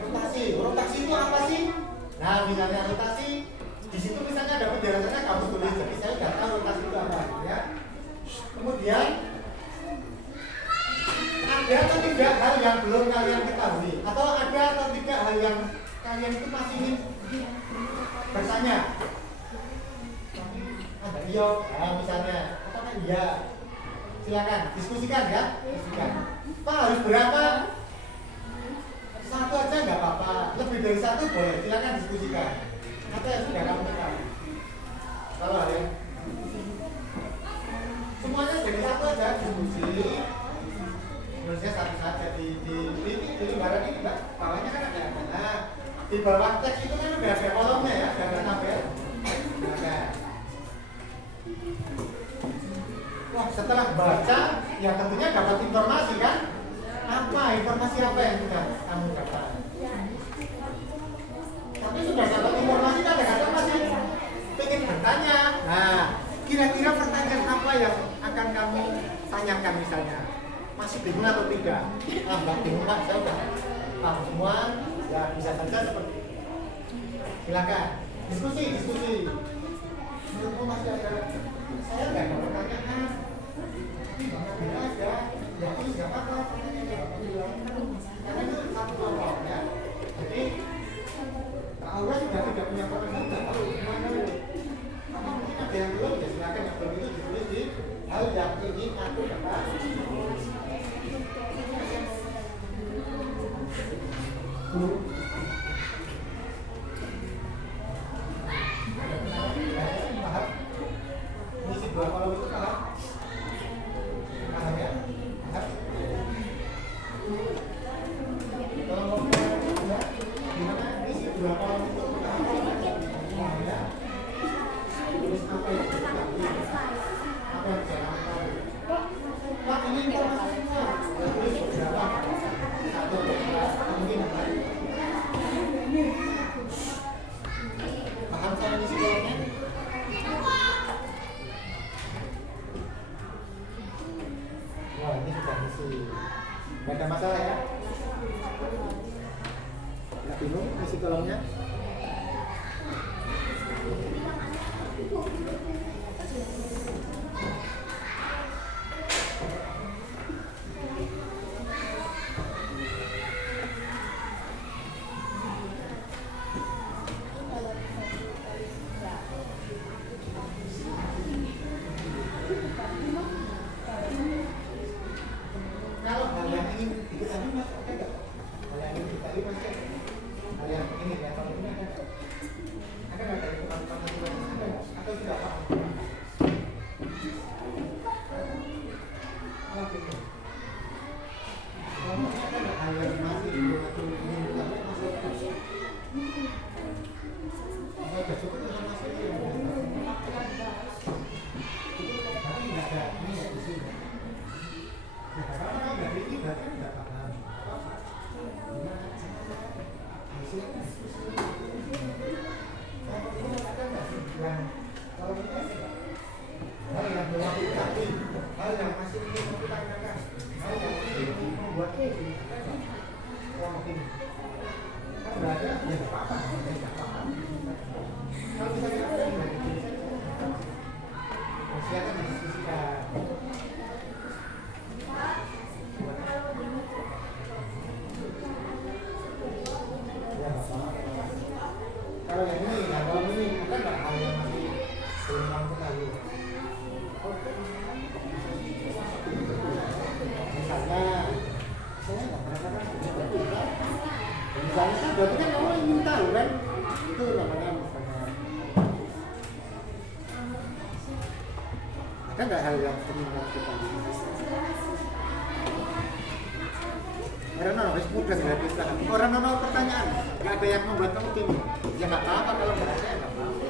rotasi. Rotasi itu apa sih? Nah, misalnya rotasi di situ misalnya ada penjelasannya kamu tulis, jadi saya sudah tahu rotasi itu apa, ya. Kemudian ada atau tidak hal yang belum kalian ketahui, atau ada atau tidak hal yang kalian itu masih ingin bertanya? Ada iya, nah, misalnya, apakah iya? Silakan diskusikan ya, diskusikan. Pak harus berapa? Satu aja nggak apa-apa, lebih dari satu boleh. Silakan diskusikan. Apa yang sudah kamu ketahui? Kalau ada semuanya jadi satu aja diskusi. Menurutnya satu saja di lembaran ini mbak, bawahnya kan ada. Nah, di bawah teks itu kan udah ada kolomnya ya, ada tabel. Nah, wah, setelah baca, ya tentunya dapat informasi kan? Informasi apa yang sudah kamu dapat? Tapi sudah dapat informasi, kadang-kadang masih ingin bertanya. Nah, kira-kira pertanyaan apa yang akan kamu tanyakan misalnya? Masih bingung atau tidak? Nggak bingung Pak, saya sudah paham semua. Ya bisa saja seperti itu. Silakan diskusi. Menurutmu masih ada? Saya nggak ada pertanyaan. Bila ada, ya itu nggak apa-apa. Karena itu satu kelompok ya. Jadi Kak Aura sudah tidak punya pertanyaan, nggak tahu gimana. Kalau mungkin ada yang belum, ya silakan yang belum itu ditulis di hal yang ingin aku dapat. Paham? Isi dua kolom itu paham? Paham ya? Paham? Kalau mau gimana isi dua kolom itu paham ya? Tulis apa yang kita tahu, apa yang saya tahu. Pak ini informasi semua. Tulis beberapa. Satu, mungkin apa? Paham saya isi kolomnya? Wah, ini sudah isi. Gak ada masalah ya? Gak bingung isi kolomnya? Kalau hal yang ingin diketahui mas, oke nggak? Hal yang ingin diketahui mas, hal yang ini level ini ada nggak? Ada nggak dari tempat-tempat itu ada nggak? Atau tidak paham? seperti ini. Kalau nggak ada, ya nggak apa-apa. Kalau misalnya ada, ya silakan diskusikan. Ya, kalau yang ini, kalau ini bukan nggak hal yang masih belum kamu ketahui. Misalnya nggak merasakan misalnya berarti kan kamu ingin tahu kan itu namanya misalnya ada nggak hal yang sering kita orang harus mudah segala kita orang nono pertanyaan nggak ada yang membuat kamu bingung ya nggak apa-apa kalau nggak ada ya nggak apa-apa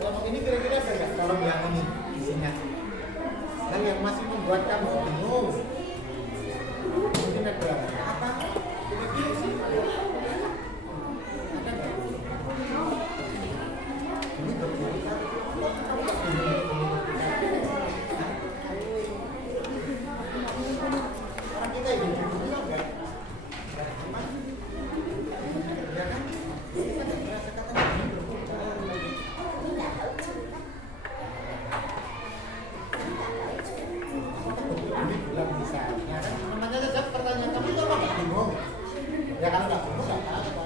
kalau ini kira-kira ada nggak tolong yang ini isinya hal yang masih membuat kamu bingung mungkin ada apa kira-kira sih ada nggak ini berbicara orang kita ingin juga enggak cuman ya kan kita tidak merasa kata bilang misalnya kan namanya saja pertanyaan kamu itu apa nggak bingung ya kalau nggak bingung nggak apa-apa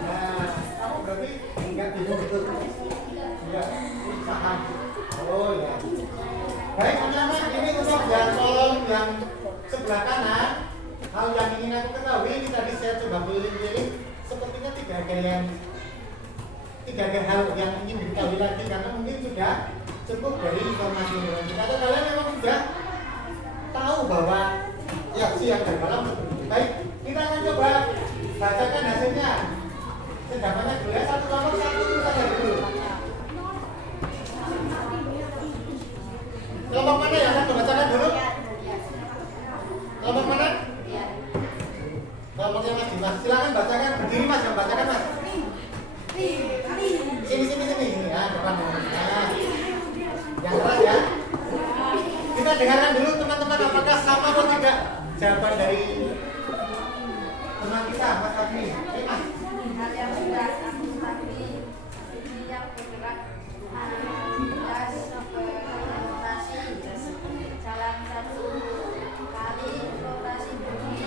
nah kamu berarti nggak bingung betul ya paham oh ya baik anak-anak ini untuk yang kolom yang sebelah kanan hal yang ingin aku ketahui ini tadi saya coba pilih-pilih sepertinya tiga hal yang ingin diketahui lagi karena mungkin sudah cukup dari informasi yang kita atau kalian memang sudah tahu bahwa reaksi yang dalam seperti itu. Baik, kita akan coba bacakan hasilnya sejamannya dulu ya satu kelompok satu kita dari dulu kelompok mana yang akan membacakan dulu? Kelompok mana? Kelompoknya Mas Dimas, silakan bacakan berdiri Mas, yang bacakan Mas. Sini ya depan nah, yang keras ya. Kita dengarkan dulu teman-teman apakah sama atau tidak jawaban dari teman kita Mas Agni. Mas. Hal yang sudah aku ketahui ini yang bergerak alias berorientasi jalan satu kali rotasi bumi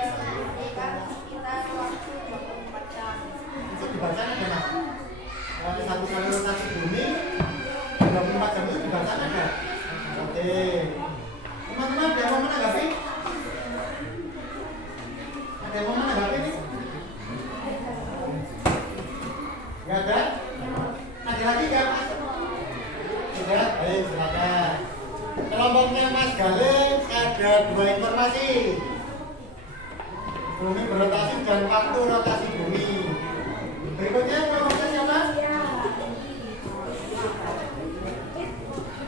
memberikan sekitar waktu 24 jam. Itu dibacakan ya Mas? Kalau satu kali rotasi bumi 24 jam itu dibacakan ya? Oke. Teman-teman ada yang mau menanggapi? Ada yang mau menanggapi nih? Gak ada? Ada lagi gak Mas? Sudah? Baik, silakan. Kelompoknya Mas Galih ada 2 informasi. Bumi berotasi dan waktu rotasi bumi. Berikutnya kelompoknya siapa?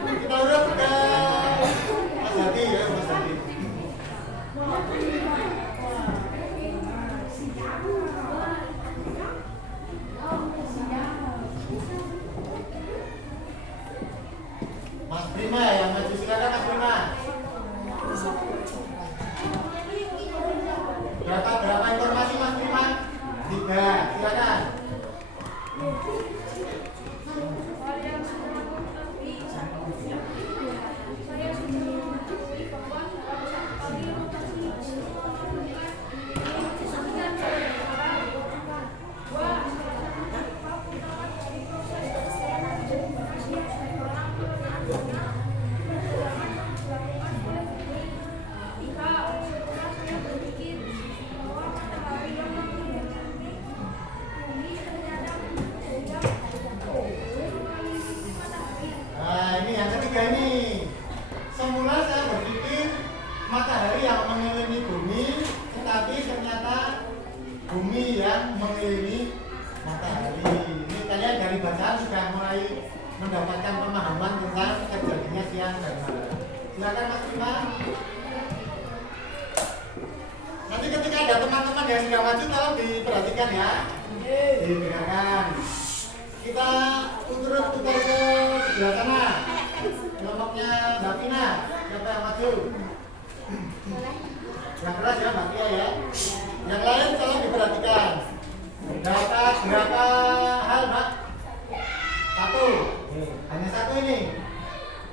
Kita urut ke Mas Hadi ya, Mas Hadi. Mas Prima yang maju silakan Mas Prima. Berapa informasi Mas Prima? 3, silakan. Silakan Mas Bima. Nanti ketika ada teman-teman yang sudah maju tolong diperhatikan ya. Didengarkan. Kita putar ke sebelah sana. Kelompoknya Mbak Vina. Siapa yang maju? Yang keras ya Mbak Tia ya. Yang lain tolong diperhatikan. Dapat berapa hal Mbak? Satu. Hanya satu ini.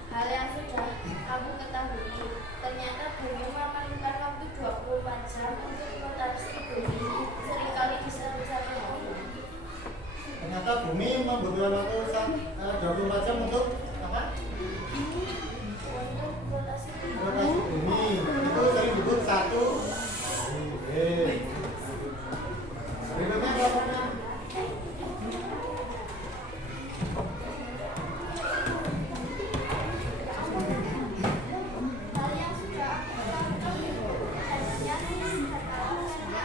Hal yang sudah kamu ketahui, ternyata bumi memerlukan waktu 24 jam untuk rotasi bumi, seringkali bisa satu hari. Ternyata bumi membutuhkan waktu 24 jam untuk apa? Untuk rotasi bumi. Rotasi bumi. Itu sering disebut satu. Berikutnya kelompoknya. Hal yang sudah aku ketahui, adanya sekarang karena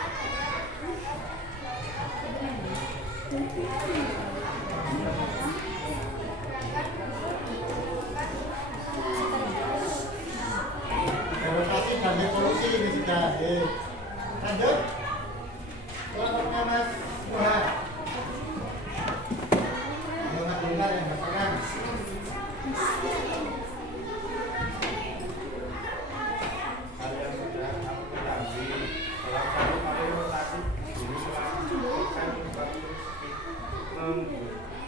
Rotasi dan evolusi ini sudah. Lanjut. Kelompoknya Mas Muhammad. Mas Benar yang bacakan. Hal yang sudah aku ketahui, salah satu kali rotasi bumi melakukan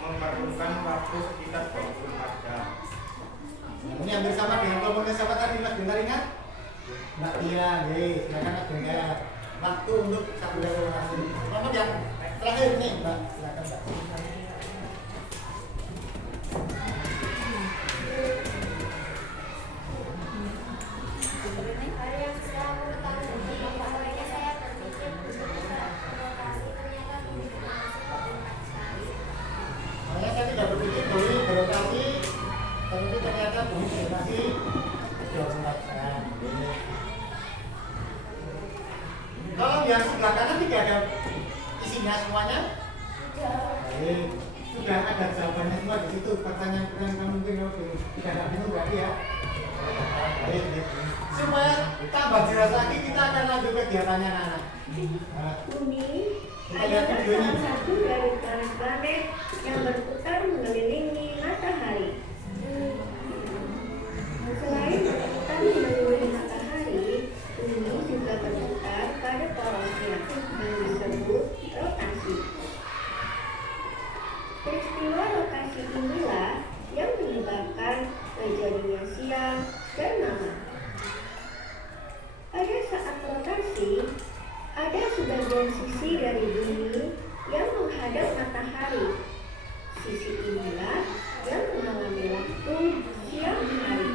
memerlukan waktu sekitar 24 jam. Ini hampir sama dengan kelompoknya siapa tadi Mas Benar ingat? Mbak Tia, silakan Mas Benar. Waktu untuk satu hari rotasi. Kelompok yang terakhir nih Mbak, silakan Mbak. hal yang sudah aku ketahui, awalnya saya berpikir bisa rotasi, ternyata bumi masih 24 jam. Makanya saya tidak berpikir bumi berotasi, tapi ternyata bumi berotasi 24 jam. Kalau yang sebelah kanan tidak ada isinya semuanya? Baik, sudah ada jawabannya semua di situ. Pertanyaan-pertanyaan kamu mungkin tidak ada bingung berarti ya. Baik, supaya tambah jelas lagi kita akan lanjut kegiatannya anak-anak. Nah, Bumi kita lihat adalah video ini. salah satu dari planet-planet yang berputar mengelilingi matahari. Selain berputar mengelilingi matahari, bumi juga berputar pada porosnya yang disebut rotasi. Peristiwa rotasi inilah yang menyebabkan terjadinya siang dan malam. Pada saat rotasi, ada sebagian sisi dari bumi yang menghadap matahari. Sisi inilah yang mengalami waktu siang hari.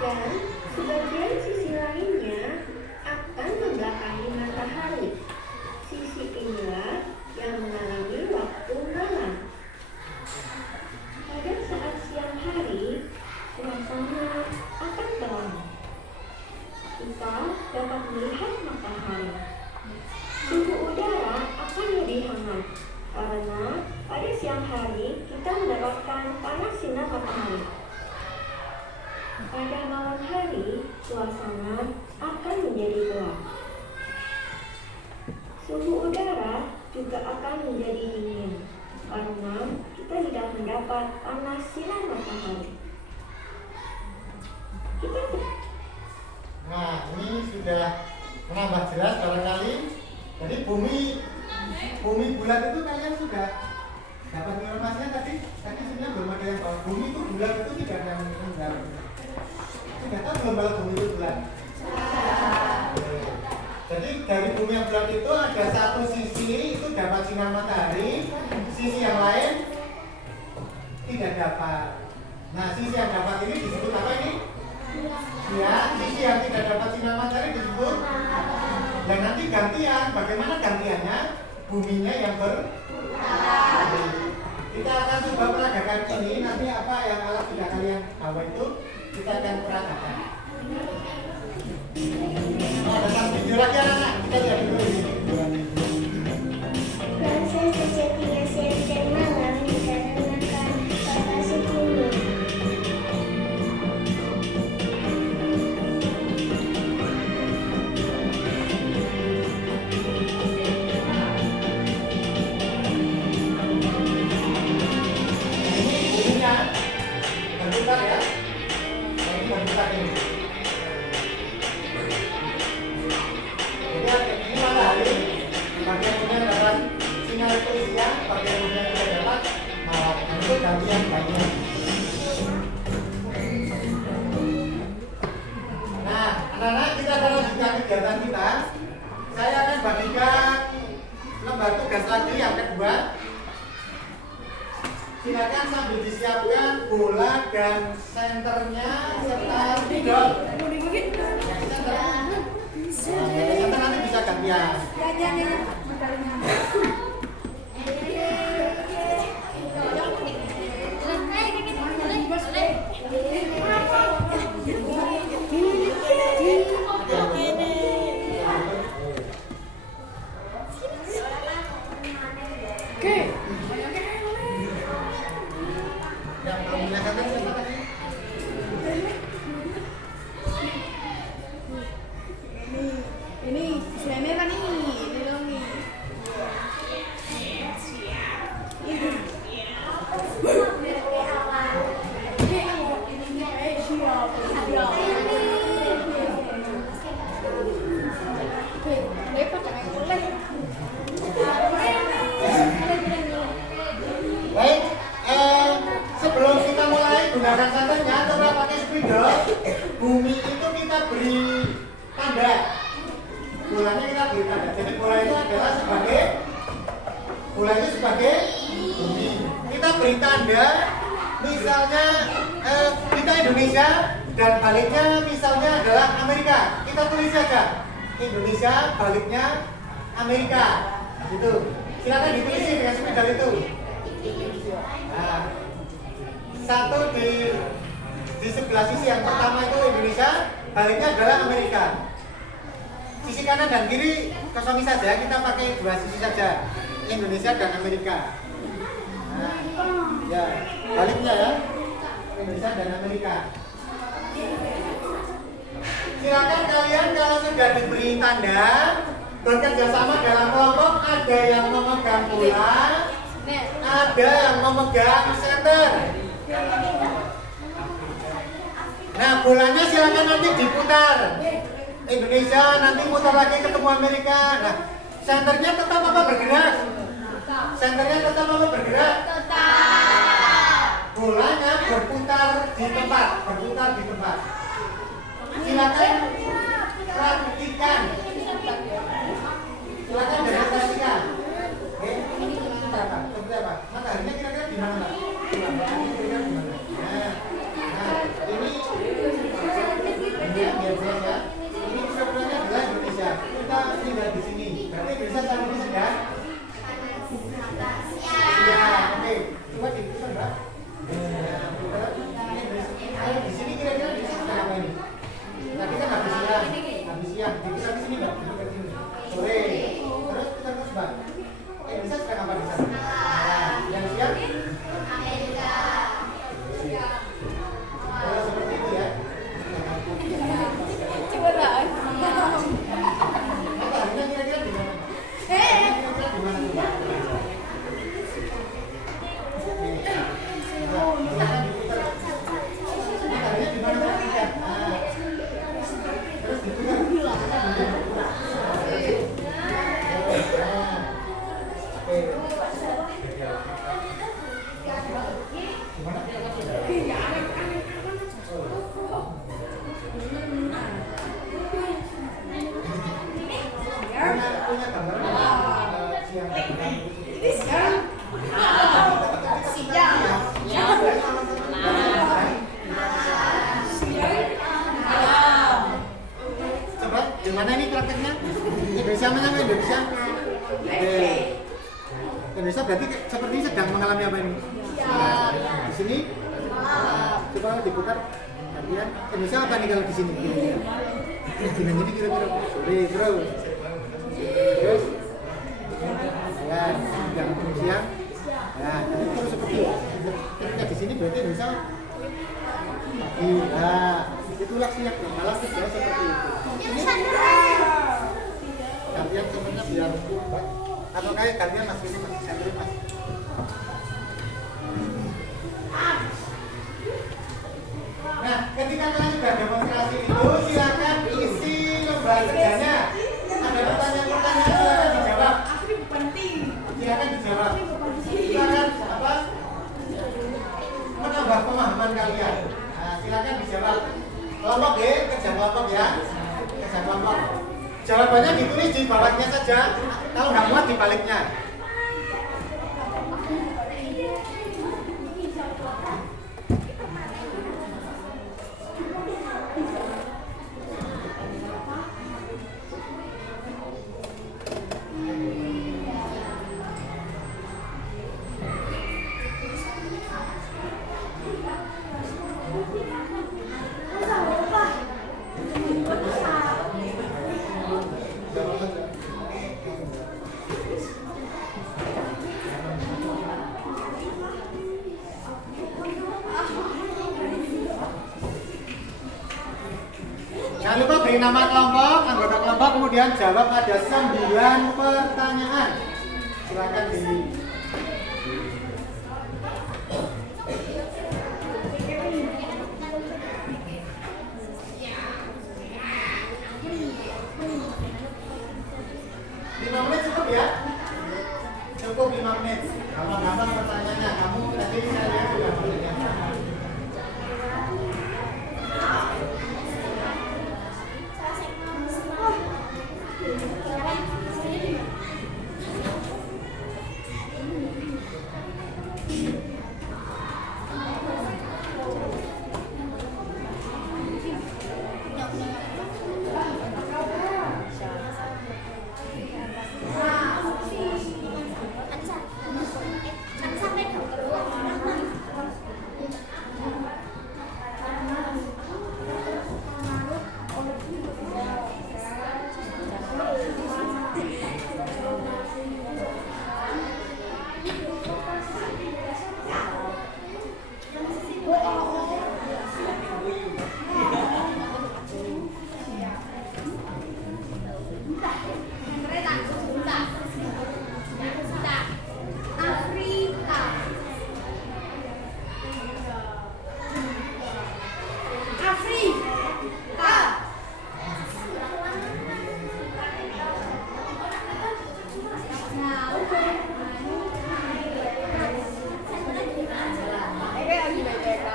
Dan sebagian sisi lainnya akan membelakangi matahari. Sisi inilah yang mengalami waktu malam. Pada saat siang hari, suasana akan terang. Kita dapat melihat matahari. Suhu udara akan lebih hangat karena pada siang hari kita mendapatkan panas sinar matahari. Pada malam hari, suasana akan menjadi gelap. Suhu udara juga akan menjadi dingin karena kita tidak mendapat panas sinar matahari. Nah, ini sudah menambah jelas barangkali. Jadi bumi bulat itu kalian sudah dapat informasinya tadi sebenarnya belum ada yang tahu. Bumi itu bulat itu tidak ada yang meninggal. Sudah tahu belum kalau bumi itu bulat? Jadi dari bumi yang bulat itu ada satu sisi itu dapat sinar matahari, sisi yang lain tidak dapat. Nah, sisi yang dapat ini disebut apa ini? Ya, sisi yang tidak dapat sinar matahari disebut. Dan nanti gantian, bagaimana gantiannya? Buminya yang kita akan coba peragakan ini. Nanti apa yang alat sudah kalian bawa itu kita akan peragakan. Oh, ada satu video lagi anak-anak. Kita lihat dulu ini. Proses terjadinya siang dan malam dikarenakan rotasi bumi. berdekat ini. Jadi ini matahari, bagian kemudian dapat sinar itu siang, bagian kemudian kita dapat malam. Itu gantian bagian. Nah, anak-anak kita akan lanjutkan kegiatan kita. Saya akan bagikan lembar tugas lagi yang kedua. Silakan sambil disiapkan bola dan senternya serta spidol. Senter nanti bisa gantian. Yang belum punya senter siapa tadi? Ini seleme kan ini dong nih. Baik, sebelum kita mulai gunakan santernya, coba pakai spidol. Bumi itu kita beri tanda. Bolanya kita beri tanda. Jadi bola itu adalah sebagai bolanya sebagai bumi. Kita beri tanda, misalnya kita Indonesia dan baliknya misalnya adalah Amerika. Kita tulis saja Indonesia, baliknya Amerika. Gitu. Silakan ditulis dengan spidol itu. Nah, satu di sebelah sisi yang pertama itu Indonesia, baliknya adalah Amerika. Sisi kanan dan kiri kosongi saja, kita pakai dua sisi saja, Indonesia dan Amerika. Nah, ya, baliknya ya, Indonesia dan Amerika. Silakan kalian kalau sudah diberi tanda bekerja sama dalam kelompok, ada yang memegang bola, ada yang memegang senter. Nah, bolanya silakan nanti diputar. Indonesia nanti putar lagi ketemu Amerika. Nah, senternya tetap apa bergerak? Senternya tetap apa bergerak? Bolanya berputar di tempat, Silakan praktikan. Silakan demonstrasikan. Oke. Seperti apa? Mataharinya kira-kira di mana, Pak? Mataharinya kira-kira di mana? Nah, ini biar jelas ya. Ini sebenarnya adalah Indonesia. Kita tinggal di sini. Berarti Indonesia saat ini sedang siang. Oke. Coba diputar, Mbak. Nah, di sini kira-kira Indonesia sedang apa ini? Tadi kan habis siang. Diputar di sini, Mbak. Diputar di sini. Sore. Terus putar terus, Mbak. Indonesia sedang apa di sana? Nah, yang siang? Amerika. Kalau seperti itu ya. Mataharinya kira-kira di mana? Kira-kira di mana tuh, Mbak? Mataharinya di mana, Mbak? Nah. Terus diputar. Punya gambar siang Ini sekarang coba di mana ini prakteknya? Indonesia mana Indonesia? Indonesia berarti seperti sedang mengalami apa ini? Di sini? Coba diputar. Kemudian Indonesia apa nih kalau di sini? Gimana ini kira-kira? Sore terus. Terus ya, yang siang. Nah, jadi terus seperti itu. Ketika di sini berarti Indonesia pagi. Nah, itulah siang. Malah kerja seperti itu. Ini gantian sebenarnya biar atau kayak gantian mas ini mas sentri mas. Nah, Nah, ketika kalian sudah demonstrasi itu, silakan isi lembar kerjanya. Ada pertanyaan-pertanyaan silakan dijawab. Silakan dijawab. Silakan apa? Menambah pemahaman kalian. Nah, silakan dijawab. Kelompok ya, kerja kelompok ya. Kerja kelompok. Jawabannya ditulis di bawahnya saja. Kalau nggak muat dibaliknya. Jangan lupa beri nama kelompok, anggota kelompok, kemudian jawab ada 9 pertanyaan. Silakan di cukup ya? Cukup 5 menit. Gampang-gampang pertanyaannya. Kamu tadi saya lihat sudah pertanyaan.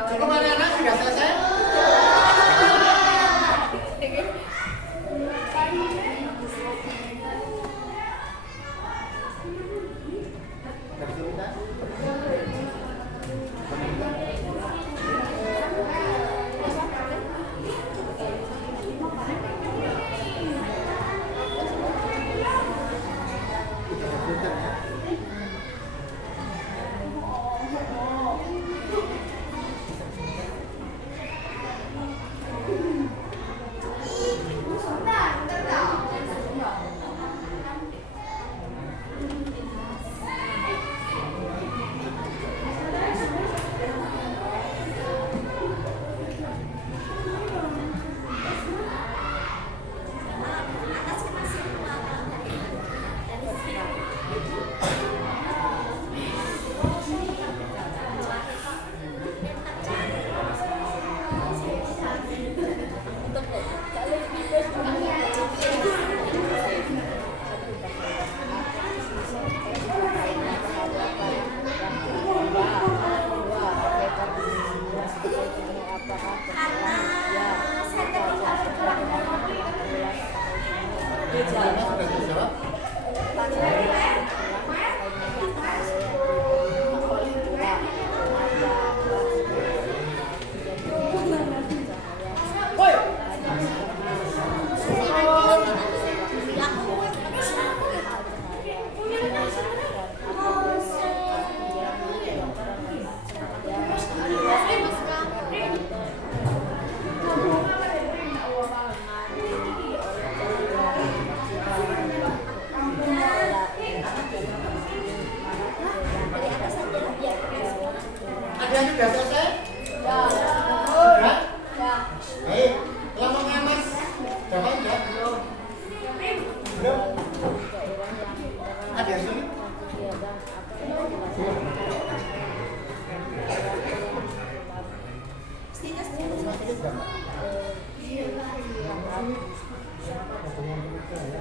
Cukup anak-anak sudah selesai? Yang sudah selesai? Ya. Sudah? Ya. Baik. Kelompoknya Mas Jafar ya? Belum. Belum? Ada yang sulit? Belum. Aktif gak Pak? Coba dipercaya.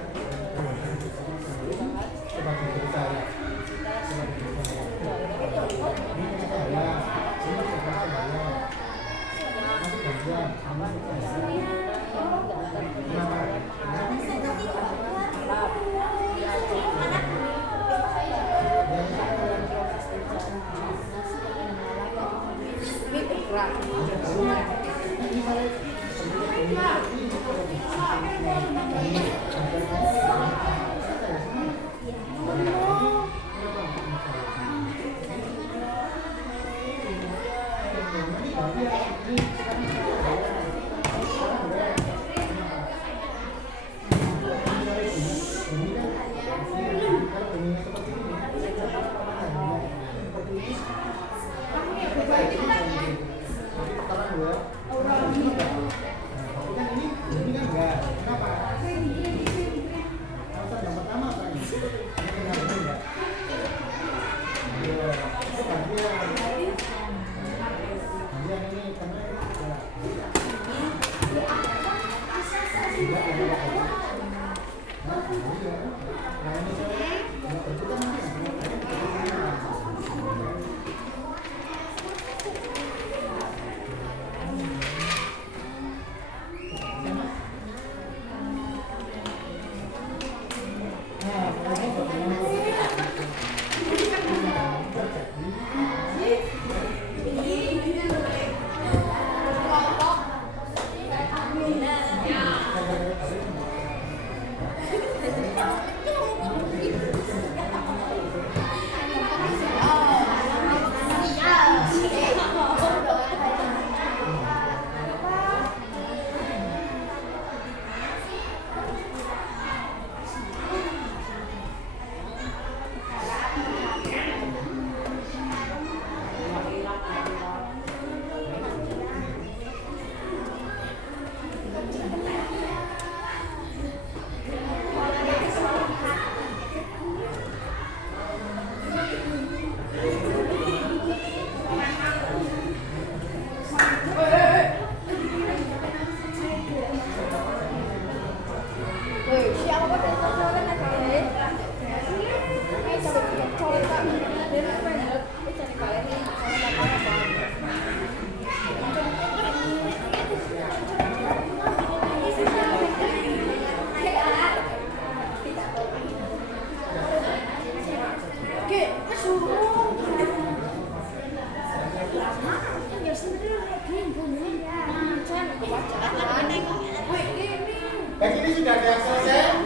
Baik, ini sudah ada selesai.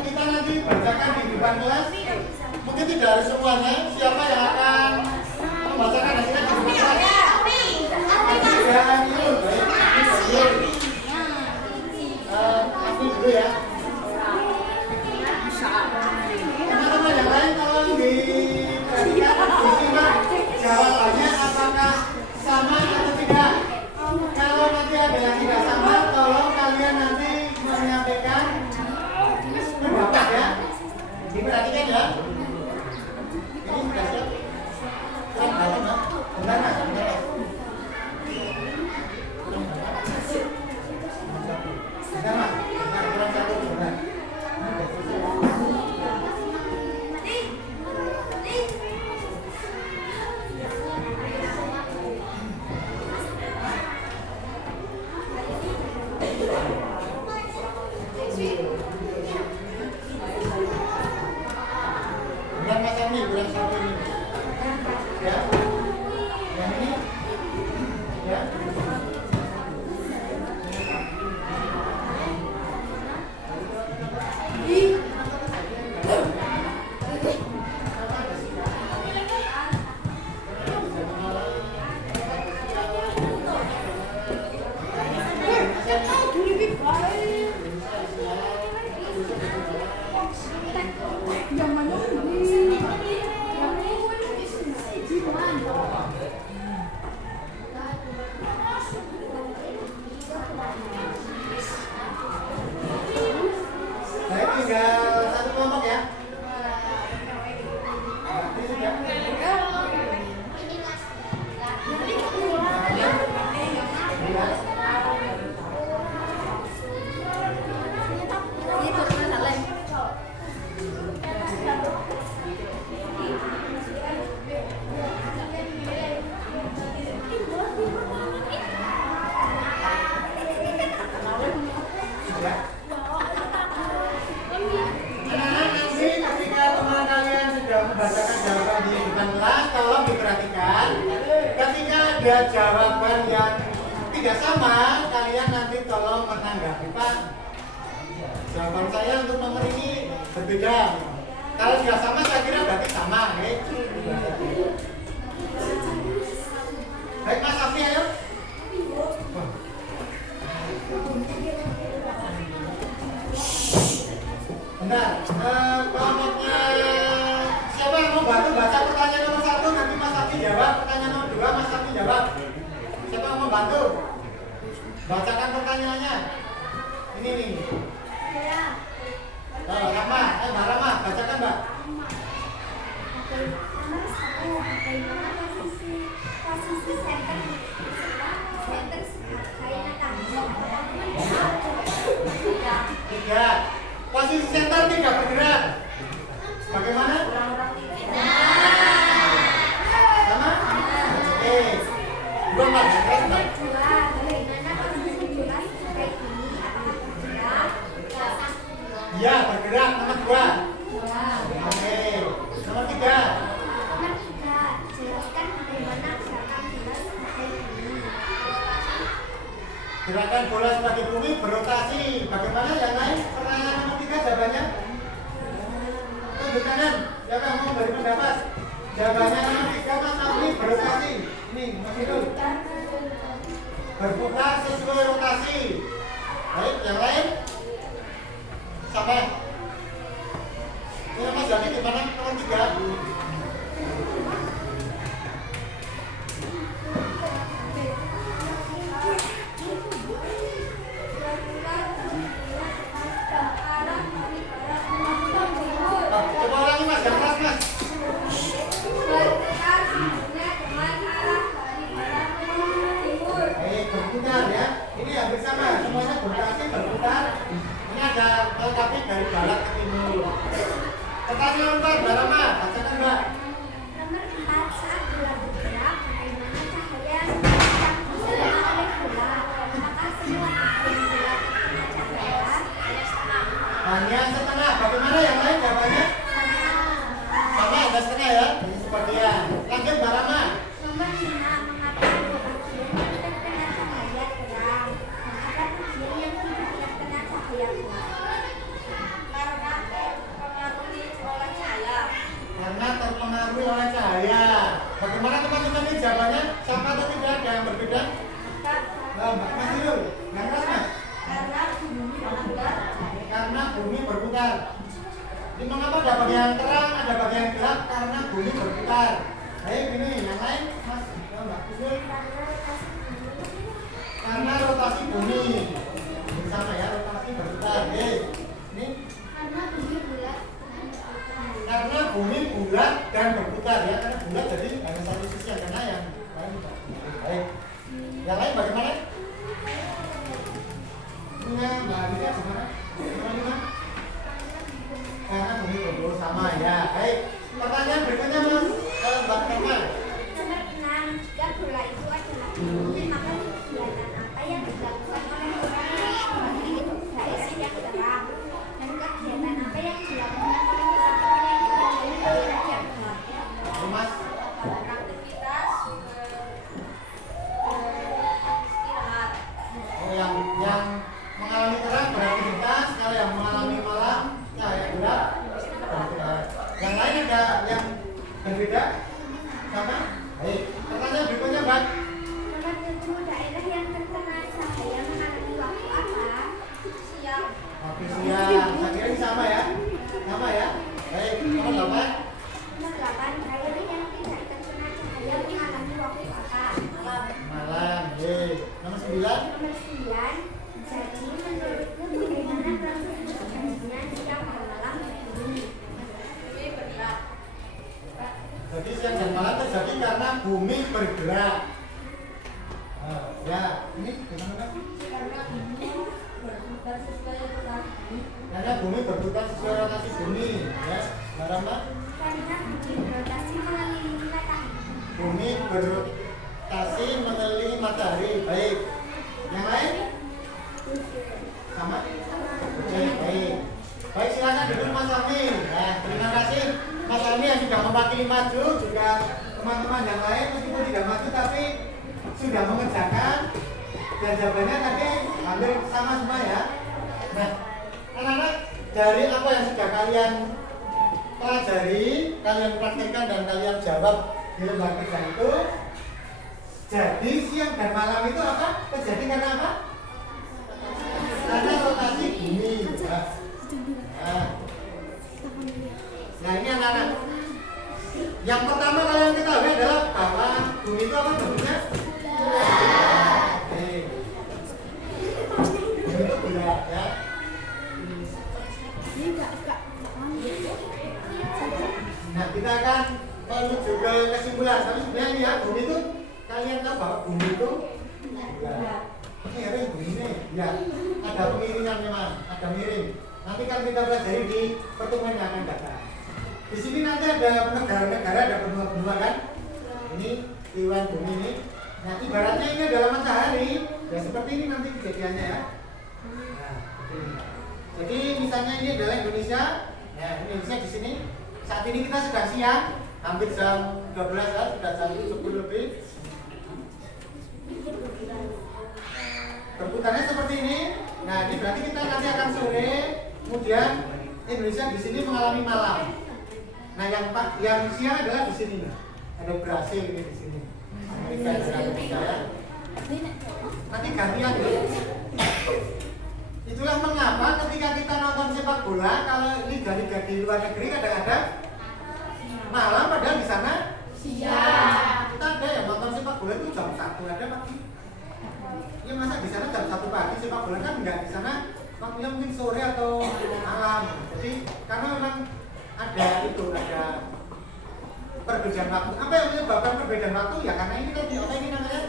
Kita nanti bacakan di depan kelas. Mungkin tidak harus semuanya. Siapa yang akan membacakan hasilnya di depan kelas? Sudah, ini loh, baik. Aku dulu ya. Teman-teman yang lain tolong disimak jawabannya apakah sama atau tidak. Kalau nanti ada yang tidak sama, tolong kalian nanti menyampaikan pendapat ya. Diperhatikan ya. Ini sudah siap. Kurang dalam ya. Bentar mas, bentar mas. Bentar mas, bentar, kurang satu, bentar. Bukan mas Armi, bukan satu ini. Ya. Yang ini. Ya. Baik, tinggal satu kelompok ya. Ini sudah. Ini mas. ya. Anak-anak, nanti ketika teman kalian sudah membacakan jawaban di depan kelas, tolong diperhatikan. Ketika ada jawaban yang tidak sama, kalian nanti tolong menanggapi, Pak. Jawaban saya untuk nomor ini berbeda. Kalau sudah sama, saya kira berarti sama, ya. Baik, Mas Safi, ayo. Bentar, kelompoknya siapa yang mau bantu baca pertanyaan nomor 1, nanti Mas Safi jawab. Pertanyaan nomor 2, Mas Safi jawab. Siapa yang mau bantu? Bacakan pertanyaannya. Ini nih. Rama, Mbak Rama, bacakan Mbak. Bagaimana posisi center Tiga. Posisi center tidak bergerak. Bagaimana? Sama? Oke. Dua Mbak, keren Mbak. Bagaimana posisi bola sebagai ini? Apakah bergerak? Iya, bergerak. Nomor 2. Oke. Nomor 3. Nomor 3, jelaskan bagaimana gerakan bola sebagai ini. Gerakan bola sebagai bumi berotasi. Bagaimana yang lain? Pertanyaan nomor 3 jawabannya? Tunjuk kanan. Siapa yang mau beri pendapat? Jawabannya nomor 3, Mas Afri, berotasi. Ini, Mas Idul. Berputar sesuai rotasi. Baik, yang lain? Siapa? Ini Mas Jani gimana? Nomor 3. Coba ulangi Mas, yang keras Mas. Baik, berputar ya. Ini hampir sama, semuanya berotasi berputar. Ini ada melengkapi dari barat ke timur. Pertanyaan nomor 4, Mbak Rama, bacakan Mbak. Nomor 4, saat bola bergerak, bagaimana cahaya yang diterima oleh bola? Apakah semua bagian bola terkena cahaya? Hanya setengah. Bagaimana yang lain jawabannya? Sama, ada setengah ya. Ini sebagian. Lanjut Mbak Rama. Nomor 5, mengapa ada bagian yang terkena cahaya terang dan ada bagian yang tidak terkena cahaya terang? Karena terpengaruhi oleh cahaya. Bagaimana teman-teman ini jawabannya? Sama atau tidak? Ada yang berbeda? Mbak Mas Yul, yang keras Mas. Karena bumi berputar. Ini mengapa ada bagian terang, ada bagian gelap? Karena bumi berputar. Baik, ini yang lain Mas. Mbak Yul. Karena rotasi bumi. Ini sama ya, rotasi berputar. Ini karena bumi bulat dan berputar ya, karena bulat jadi hanya satu sisi yang kena, yang lain tidak. Baik, yang lain bagaimana? Punya Mbak Aditya gimana? Gimana? Karena bumi berputar sama ya. Baik, pertanyaan berikutnya Mas Mbak Kemal. Nomor 6, jika bola itu adalah bumi, maka kegiatan apa yang dilakukan oleh orang yang memiliki daerah yang terang? Dan kegiatan apa yang dilakukan oleh orang-orang yang berada di daerah yang gelap? Mas, Aktivitas istirahat. oh, yang mengalami terang beraktivitas, kalau yang mengalami malam cahaya gelap beristirahat. Yang lain ada yang berbeda? Sama? Baik, pertanyaan berikutnya Mbak. Nomor 7, daerah yang terkena cahaya mengalami waktu apa? Siang. Waktu siang, saya kira ini sama ya? Sama ya? Baik, nomor 8. Nomor 8, daerah yang tidak terkena cahaya mengalami waktu apa? Malam. Malam, nomor 9. Nomor 9, jadi menurutmu bagaimana proses terjadinya siang dan malam ini? Bumi bergerak. Jadi siang dan malam terjadi karena bumi bergerak. Ya, ini gimana? Karena bumi berputar sesuai rotasi. Karena bumi berputar sesuai rotasi bumi, ya, Mbak Rama. Karena bumi berotasi mengelilingi matahari. Bumi berotasi mengelilingi matahari. Baik. Yang lain? Sama? Oke, baik. Baik, silakan duduk Mas Almi. Nah, terima kasih Mas Almi yang sudah mewakili maju, juga teman-teman yang lain meskipun tidak maju tapi sudah mengerjakan. Dan jawabannya tadi hampir sama semua ya. Nah, anak-anak, dari apa yang sudah kalian pelajari, kalian praktekkan dan kalian jawab di lembar kerja itu, jadi siang dan malam itu apa? Terjadi karena apa? Karena rotasi bumi. Nah ini anak-anak, yang pertama kalian ketahui adalah bahwa bumi itu apa bentuknya? Bumi itu bulat ya. Nah kita akan menuju ke kesimpulan. Tapi sebenarnya ya bumi itu, kalian tahu bahwa bumi itu bulat. Ini bumi ini, ya ada pengiringan memang, ada miring. Nanti kan kita pelajari di pertemuan yang akan datang. Di sini nanti ada negara-negara, ada benua-benua kan? Ini iwan bumi ini. Nah ibaratnya ini adalah matahari. Ya seperti ini nanti kejadiannya ya. Nah, jadi misalnya ini adalah Indonesia. Ya Indonesia di sini. Saat ini kita sedang siang, hampir jam 12 ya, sudah jam 10 lebih. Berputarnya seperti ini. Nah ini berarti kita nanti akan sore. Kemudian Indonesia di sini mengalami malam. Nah yang siang adalah di sini. Ada Brasil ini di sini. Amerika dan Amerika ya. Nanti gantian ya. Itulah mengapa ketika kita nonton sepak bola, kalau liga-liga di luar negeri kadang-kadang malam, padahal di sana siang. Kita ada yang nonton sepak bola itu jam 1 ada pagi. Ya masa di sana jam 1 pagi sepak bola kan enggak, di sana waktunya mungkin sore atau malam. Jadi karena memang ada perbedaan waktu. Apa yang menyebabkan perbedaan waktu? Ya karena ini tadi, apa ini namanya?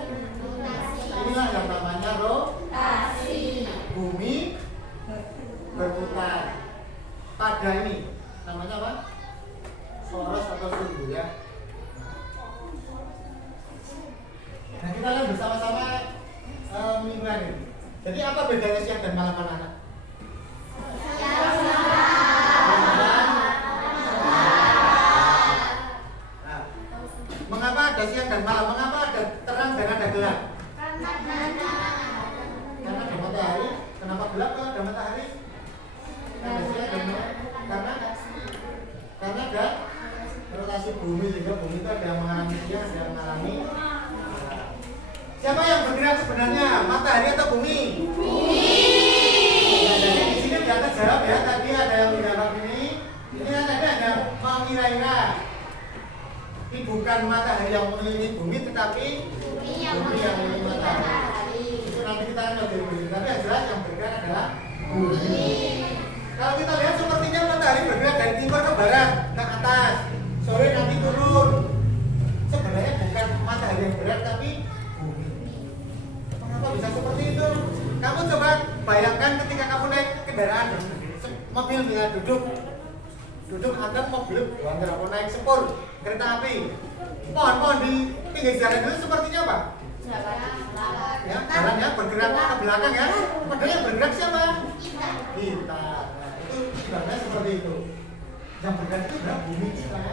Inilah yang namanya rotasi. Bumi berputar pada ini namanya apa? Poros atau sumbu ya. Nah kita lihat bersama-sama mingguan ini. Jadi apa bedanya siang dan malam anak-anak? Nah, mengapa ada siang dan malam? Mengapa ada terang dan ada gelap? Karena ada matahari. Kenapa gelap kalau ada matahari? Karena siang dan malam. Karena ada rotasi bumi, sehingga bumi itu ada yang mengalami siang, ada yang mengalami. Siapa yang bergerak sebenarnya? Matahari atau bumi? Bumi. Nah, jadi di sini di atas jawab ya. Tadi ada yang menjawab ini. Ini tadi ada mengira-ira. Ini bukan matahari yang mengelilingi bumi, tetapi bumi yang mengelilingi matahari. Itu nanti kita akan lebih berikut. Tapi yang jelas yang bergerak adalah bumi. Kalau kita lihat sepertinya matahari bergerak dari timur ke barat, ke atas. Sore nanti turun. Sebenarnya bukan matahari yang bergerak, tapi bumi. Kenapa bisa seperti itu? Kamu coba bayangkan ketika kamu naik kendaraan, mobil dengan duduk antar mobil, antar aku naik sepur, kereta api, pohon-pohon di pinggir jalan itu sepertinya apa? Ya, jalannya bergerak ke belakang ya. Padahal yang bergerak siapa? Kita. Nah, itu sebenarnya seperti itu. Yang bergerak itu adalah bumi kita.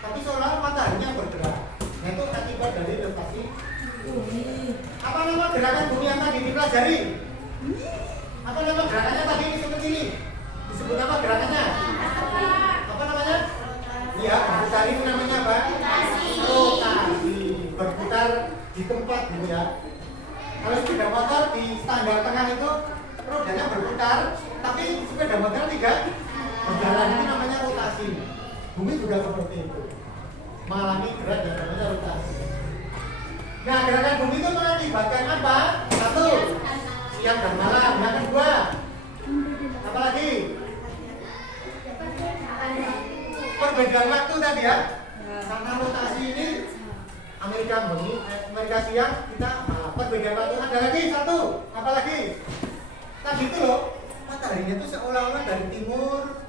Tapi seolah mataharinya bergerak. Nah itu akibat dari rotasi bumi. Apa nama gerakan bumi yang tadi dipelajari? Apa nama gerakannya tadi seperti ini? Disebut apa gerakannya? Apa namanya? Iya, berputar ini namanya apa? Rotasi. Berputar di tempat gitu ya. Kalau sepeda motor di standar tengah itu rodanya berputar, tapi sepeda motor tidak berjalan, itu namanya rotasi. Bumi juga seperti itu, mengalami gerak yang namanya rotasi. Nah, gerakan bumi itu mengakibatkan apa? Satu, siang dan malam. Yang kedua, apa lagi? Perbedaan waktu tadi ya. Karena rotasi ini Amerika siang, kita malam. Perbedaan waktu ada lagi satu. Apa lagi? Tadi itu loh, mataharinya itu seolah-olah dari timur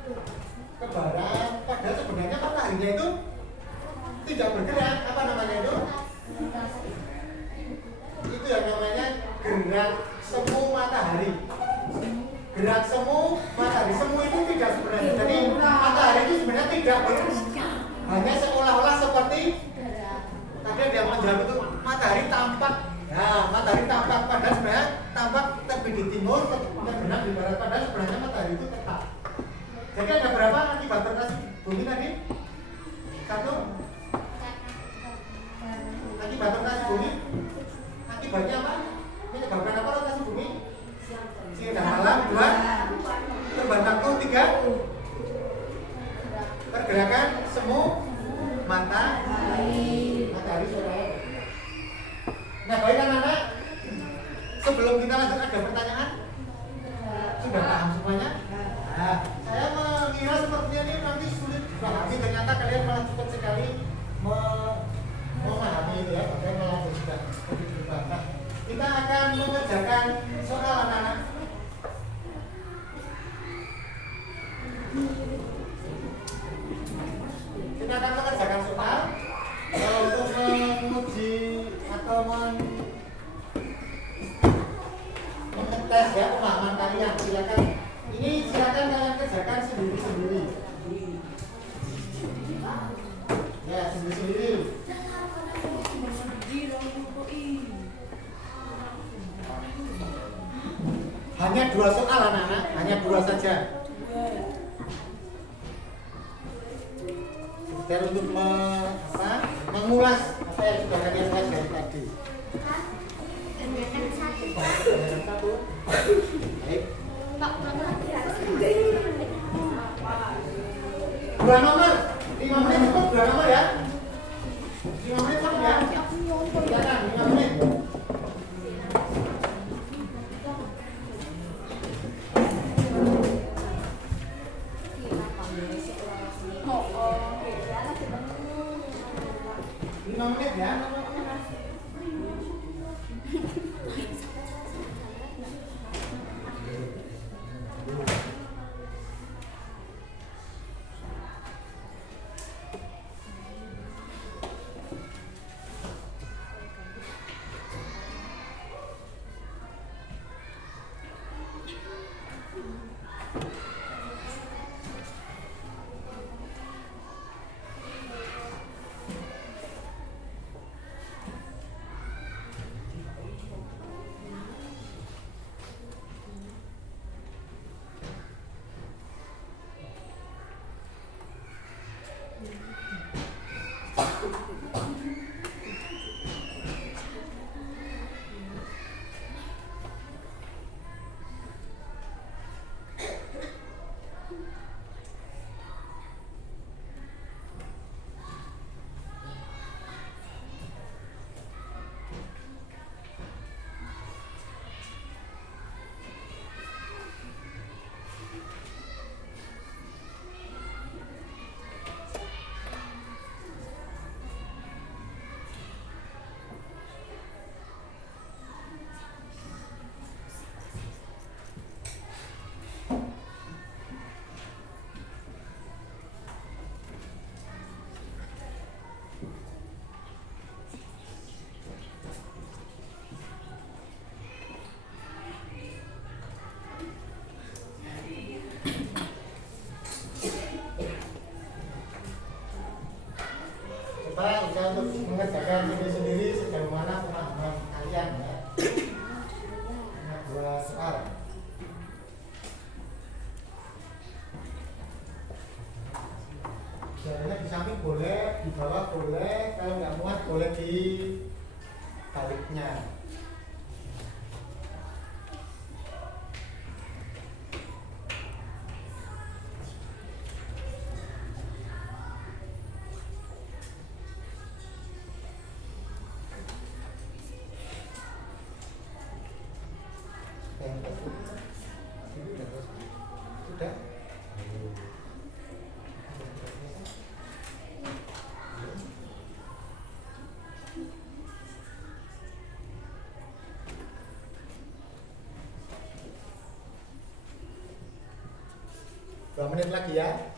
ke barat. Padahal sebenarnya mataharinya itu tidak bergerak. Apa namanya itu? Itu yang namanya gerak semu matahari. gerak semu, matahari semu itu tidak sebenarnya. Jadi matahari itu sebenarnya tidak hanya seolah-olah seperti tadi ada yang menjawab itu matahari tampak. Nah, matahari tampak padahal sebenarnya tampak terbit di timur, terbenam di barat. Padahal sebenarnya matahari itu tetap. Jadi ada berapa akibat rotasi bumi tadi? 1. Akibat rotasi bumi. Akibatnya apa? Menyebabkan apa rotasi bumi? Siang dan malam. 2. Perubahan waktu. 3. Pergerakan semu matahari saudara. Nah, baik anak-anak, sebelum kita lanjut ada pertanyaan? Sudah paham semuanya? Nah, saya mengira sepertinya ini nanti sulit dipahami, ternyata kalian malah cepat sekali memahami itu ya, bahkan malah sudah begitu berbangga. Kita akan mengerjakan soal anak-anak. Kita akan mengerjakan soal untuk menguji atau mengetes ya pemahaman kalian. Silakan kalian kerjakan sendiri-sendiri. Ya, sendiri-sendiri. Hanya 2 soal anak-anak, hanya 2 saja. Dan untuk mengulas apa yang sudah kalian pelajari tadi. Baik. 2 nomor, 5 menit cukup 2 nomor ya. 5 menit cukup ya. Silakan 5 menit. Ya. Usaha untuk mengerjakan sendiri-sendiri sejauh mana pemahaman kalian ya. Nah, 2 soal. Jalannya di samping boleh, di bawah boleh, kalau nggak muat boleh di baliknya. Sudah? Dua menit lagi ya.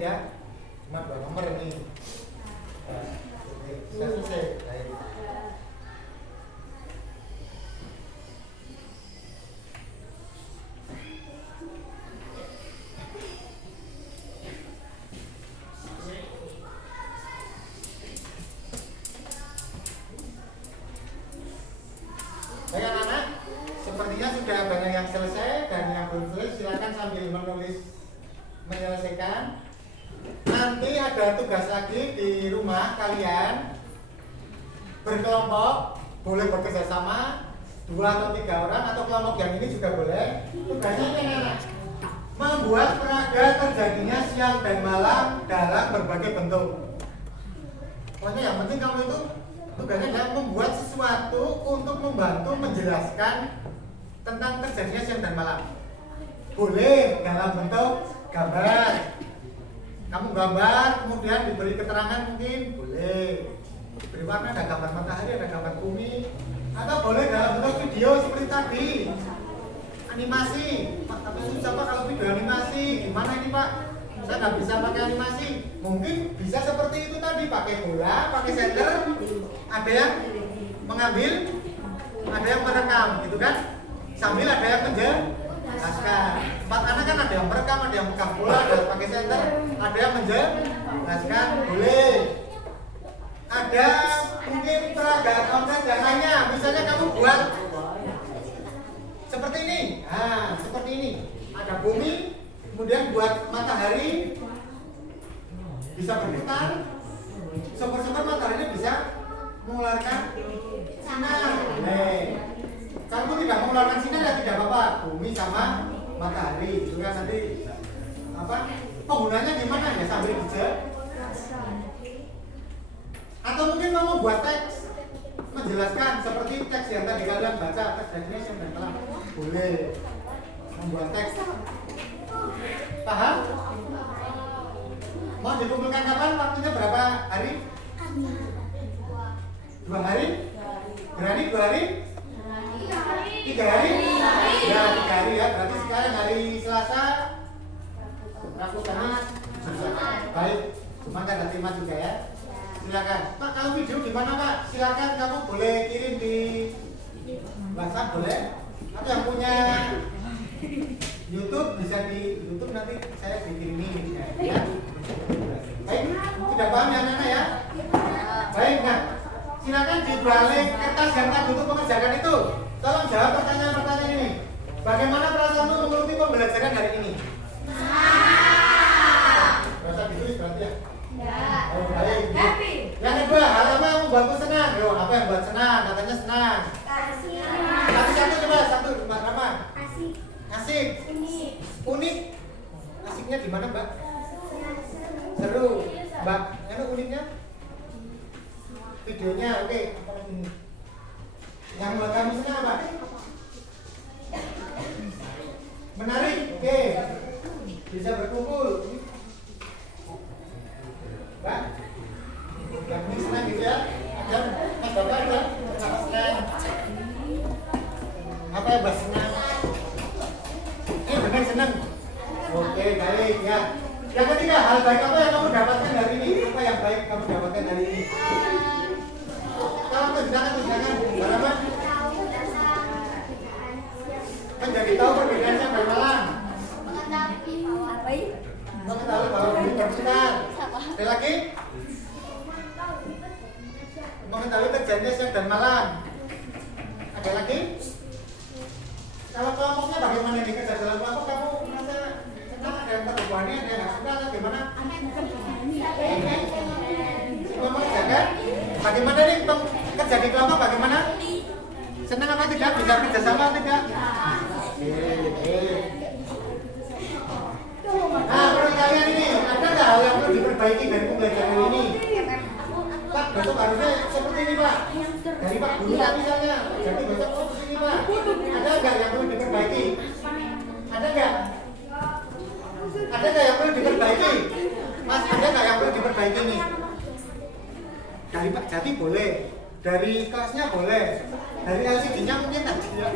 ya. Cuma 2 nomor ini. Oke, sudah selesai. Baik. Baik anak-anak, sepertinya sudah banyak yang selesai dan yang belum selesai silakan sambil menulis menyelesaikan. Nanti ada tugas lagi di rumah kalian berkelompok, boleh bekerja sama 2 atau 3 orang atau kelompok yang ini juga boleh. Tugasnya anak-anak membuat peraga terjadinya siang dan malam dalam berbagai bentuk. Pokoknya yang penting kamu itu tugasnya adalah membuat sesuatu untuk membantu menjelaskan tentang terjadinya siang dan malam. Boleh dalam bentuk gambar. Kamu gambar, kemudian diberi keterangan mungkin boleh. Diberi warna, ada gambar matahari, ada gambar bumi. Atau boleh dalam bentuk video seperti tadi. Animasi. Pak, tapi susah Pak kalau video animasi. Gimana ini Pak? Saya nggak bisa pakai animasi. Mungkin bisa seperti itu tadi, pakai bola, pakai senter. Ada yang mengambil, ada yang merekam, gitu kan? Sambil ada yang menjelaskan. 4 anak kan ada yang merekam, ada yang megang bola, ada yang pakai senter, ada yang menjelaskan, boleh. Ada mungkin peraga konten dan lainnya. Misalnya kamu buat seperti ini, seperti ini. Ada bumi, kemudian buat matahari bisa berputar. Sumber-sumber matahari bisa mengeluarkan sinar. Kalau tidak mengeluarkan sinar ya tidak apa-apa. Bumi sama matahari juga nanti penggunanya gimana ya sambil dijelaskan. Atau mungkin kamu buat teks menjelaskan seperti teks yang tadi kalian baca, teks definition dan malam. Boleh membuat teks. Paham? Mau dikumpulkan kapan? Waktunya berapa hari? 2 hari? Berani 2 hari? 3 hari? Ya 3 hari ya. Berarti sekarang hari Selasa, Rabu, Kamis, baik. Cuma kan ada tema juga ya. Silakan. Pak, kalau video gimana Pak? Silakan kamu boleh kirim di WhatsApp boleh. Atau yang punya YouTube bisa di YouTube nanti saya dikirimin ya. Baik, tidak paham ya anak-anak ya? Baik, nah silakan dibalik kertas yang tadi untuk mengerjakan itu. Tolong jawab pertanyaan-pertanyaan ini. Bagaimana perasaanmu mengikuti pembelajaran hari ini? Rasa ditulis berarti ya? Oh, baik. Happy. Yang kedua, hal apa yang membuatmu senang? Yo, apa yang buat senang? Katanya senang. Satu coba, satu Mbak Rama. Asik. Unik. Asiknya gimana Mbak? Seru. Mbak, yang uniknya? Videonya, oke. Apalagi ini? Yang buat kamu senang apa? Menarik, oke. Bisa berkumpul. Mbak, yang ini senang gitu ya? Ada Mas Bapak ada? Kenapa senang? Apa yang Mbak senang? Benar senang? Oke, baik ya. Yang ketiga, hal baik apa yang kamu dapatkan hari ini? Apa yang baik kamu dapatkan hari ini? Kalau silakan, Mbak. Menjadi tahu perbedaan siang dan malam. Mengetahui bahwa bumi berputar. Ada lagi? Mengetahui terjadinya siang dan malam. Ada lagi? Kalau kelompoknya bagaimana nih kerja dalam kelompok kamu merasa senang, ada yang terbebani, ada yang nggak suka atau gimana? Semua mengerjakan? Bagaimana nih kerja di kelompok bagaimana? Senang apa tidak? Bisa kerja sama atau tidak? Nah, menurut kalian ini ada nggak hal yang perlu diperbaiki dari pembelajaran ini? Pak, besok harusnya seperti ini Pak. Dari Pak Guru misalnya, jadi besok seperti ini Pak. Ada nggak yang perlu diperbaiki? Ada nggak? Ada nggak yang perlu diperbaiki? Mas, ada nggak yang perlu diperbaiki nih? Dari Pak Jati boleh, dari kelasnya boleh, dari LCD-nya mungkin tadi ya.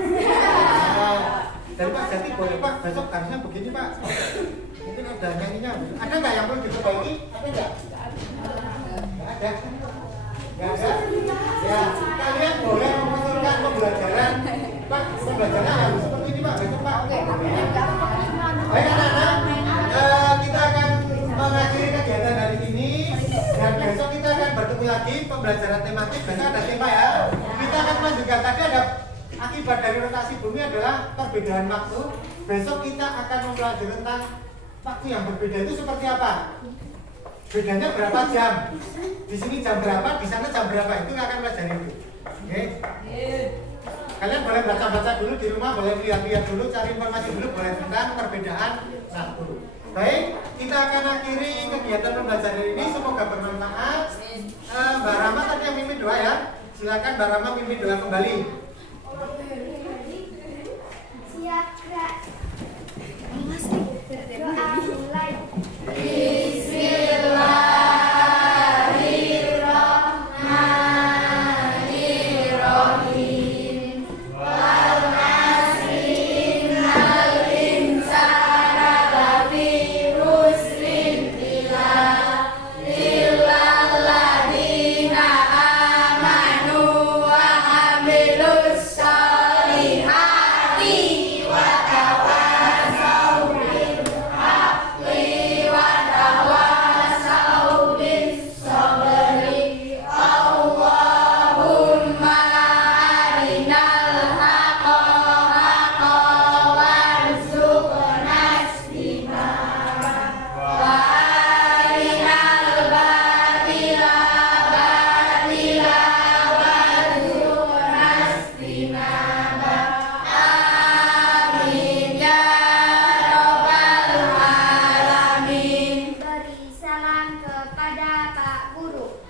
Dari Pak Jati boleh Pak, besok harusnya begini Pak. Mungkin ada nyanyinya. Ada nggak yang perlu diperbaiki? Ada nggak? Nggak ada. Nggak ada. Ya, kalian boleh mengusulkan pembelajaran. Pak, pembelajarannya harus seperti ini Pak, besok Pak. Baik anak-anak, kita akan mengakhiri kegiatan hari ini dan besok kita akan bertemu lagi pembelajaran tematik. Besok ada tema ya. Kita akan melanjutkan. Tadi ada akibat dari rotasi bumi adalah perbedaan waktu. Besok kita akan mempelajari tentang waktu yang berbeda itu seperti apa. Bedanya berapa jam? Di sini jam berapa? Di sana jam berapa? Itu akan pelajari itu. Oke? Kalian boleh baca-baca dulu di rumah, boleh lihat-lihat dulu, cari informasi dulu, boleh tentang perbedaan waktu. Baik, kita akan akhiri kegiatan pembelajaran ini. Semoga bermanfaat. Mbak Rama tadi yang mimpin doa ya. Silakan Mbak Rama mimpin doa kembali. Siap, Kak. Doa mulai. Beri salam kepada Pak Guru.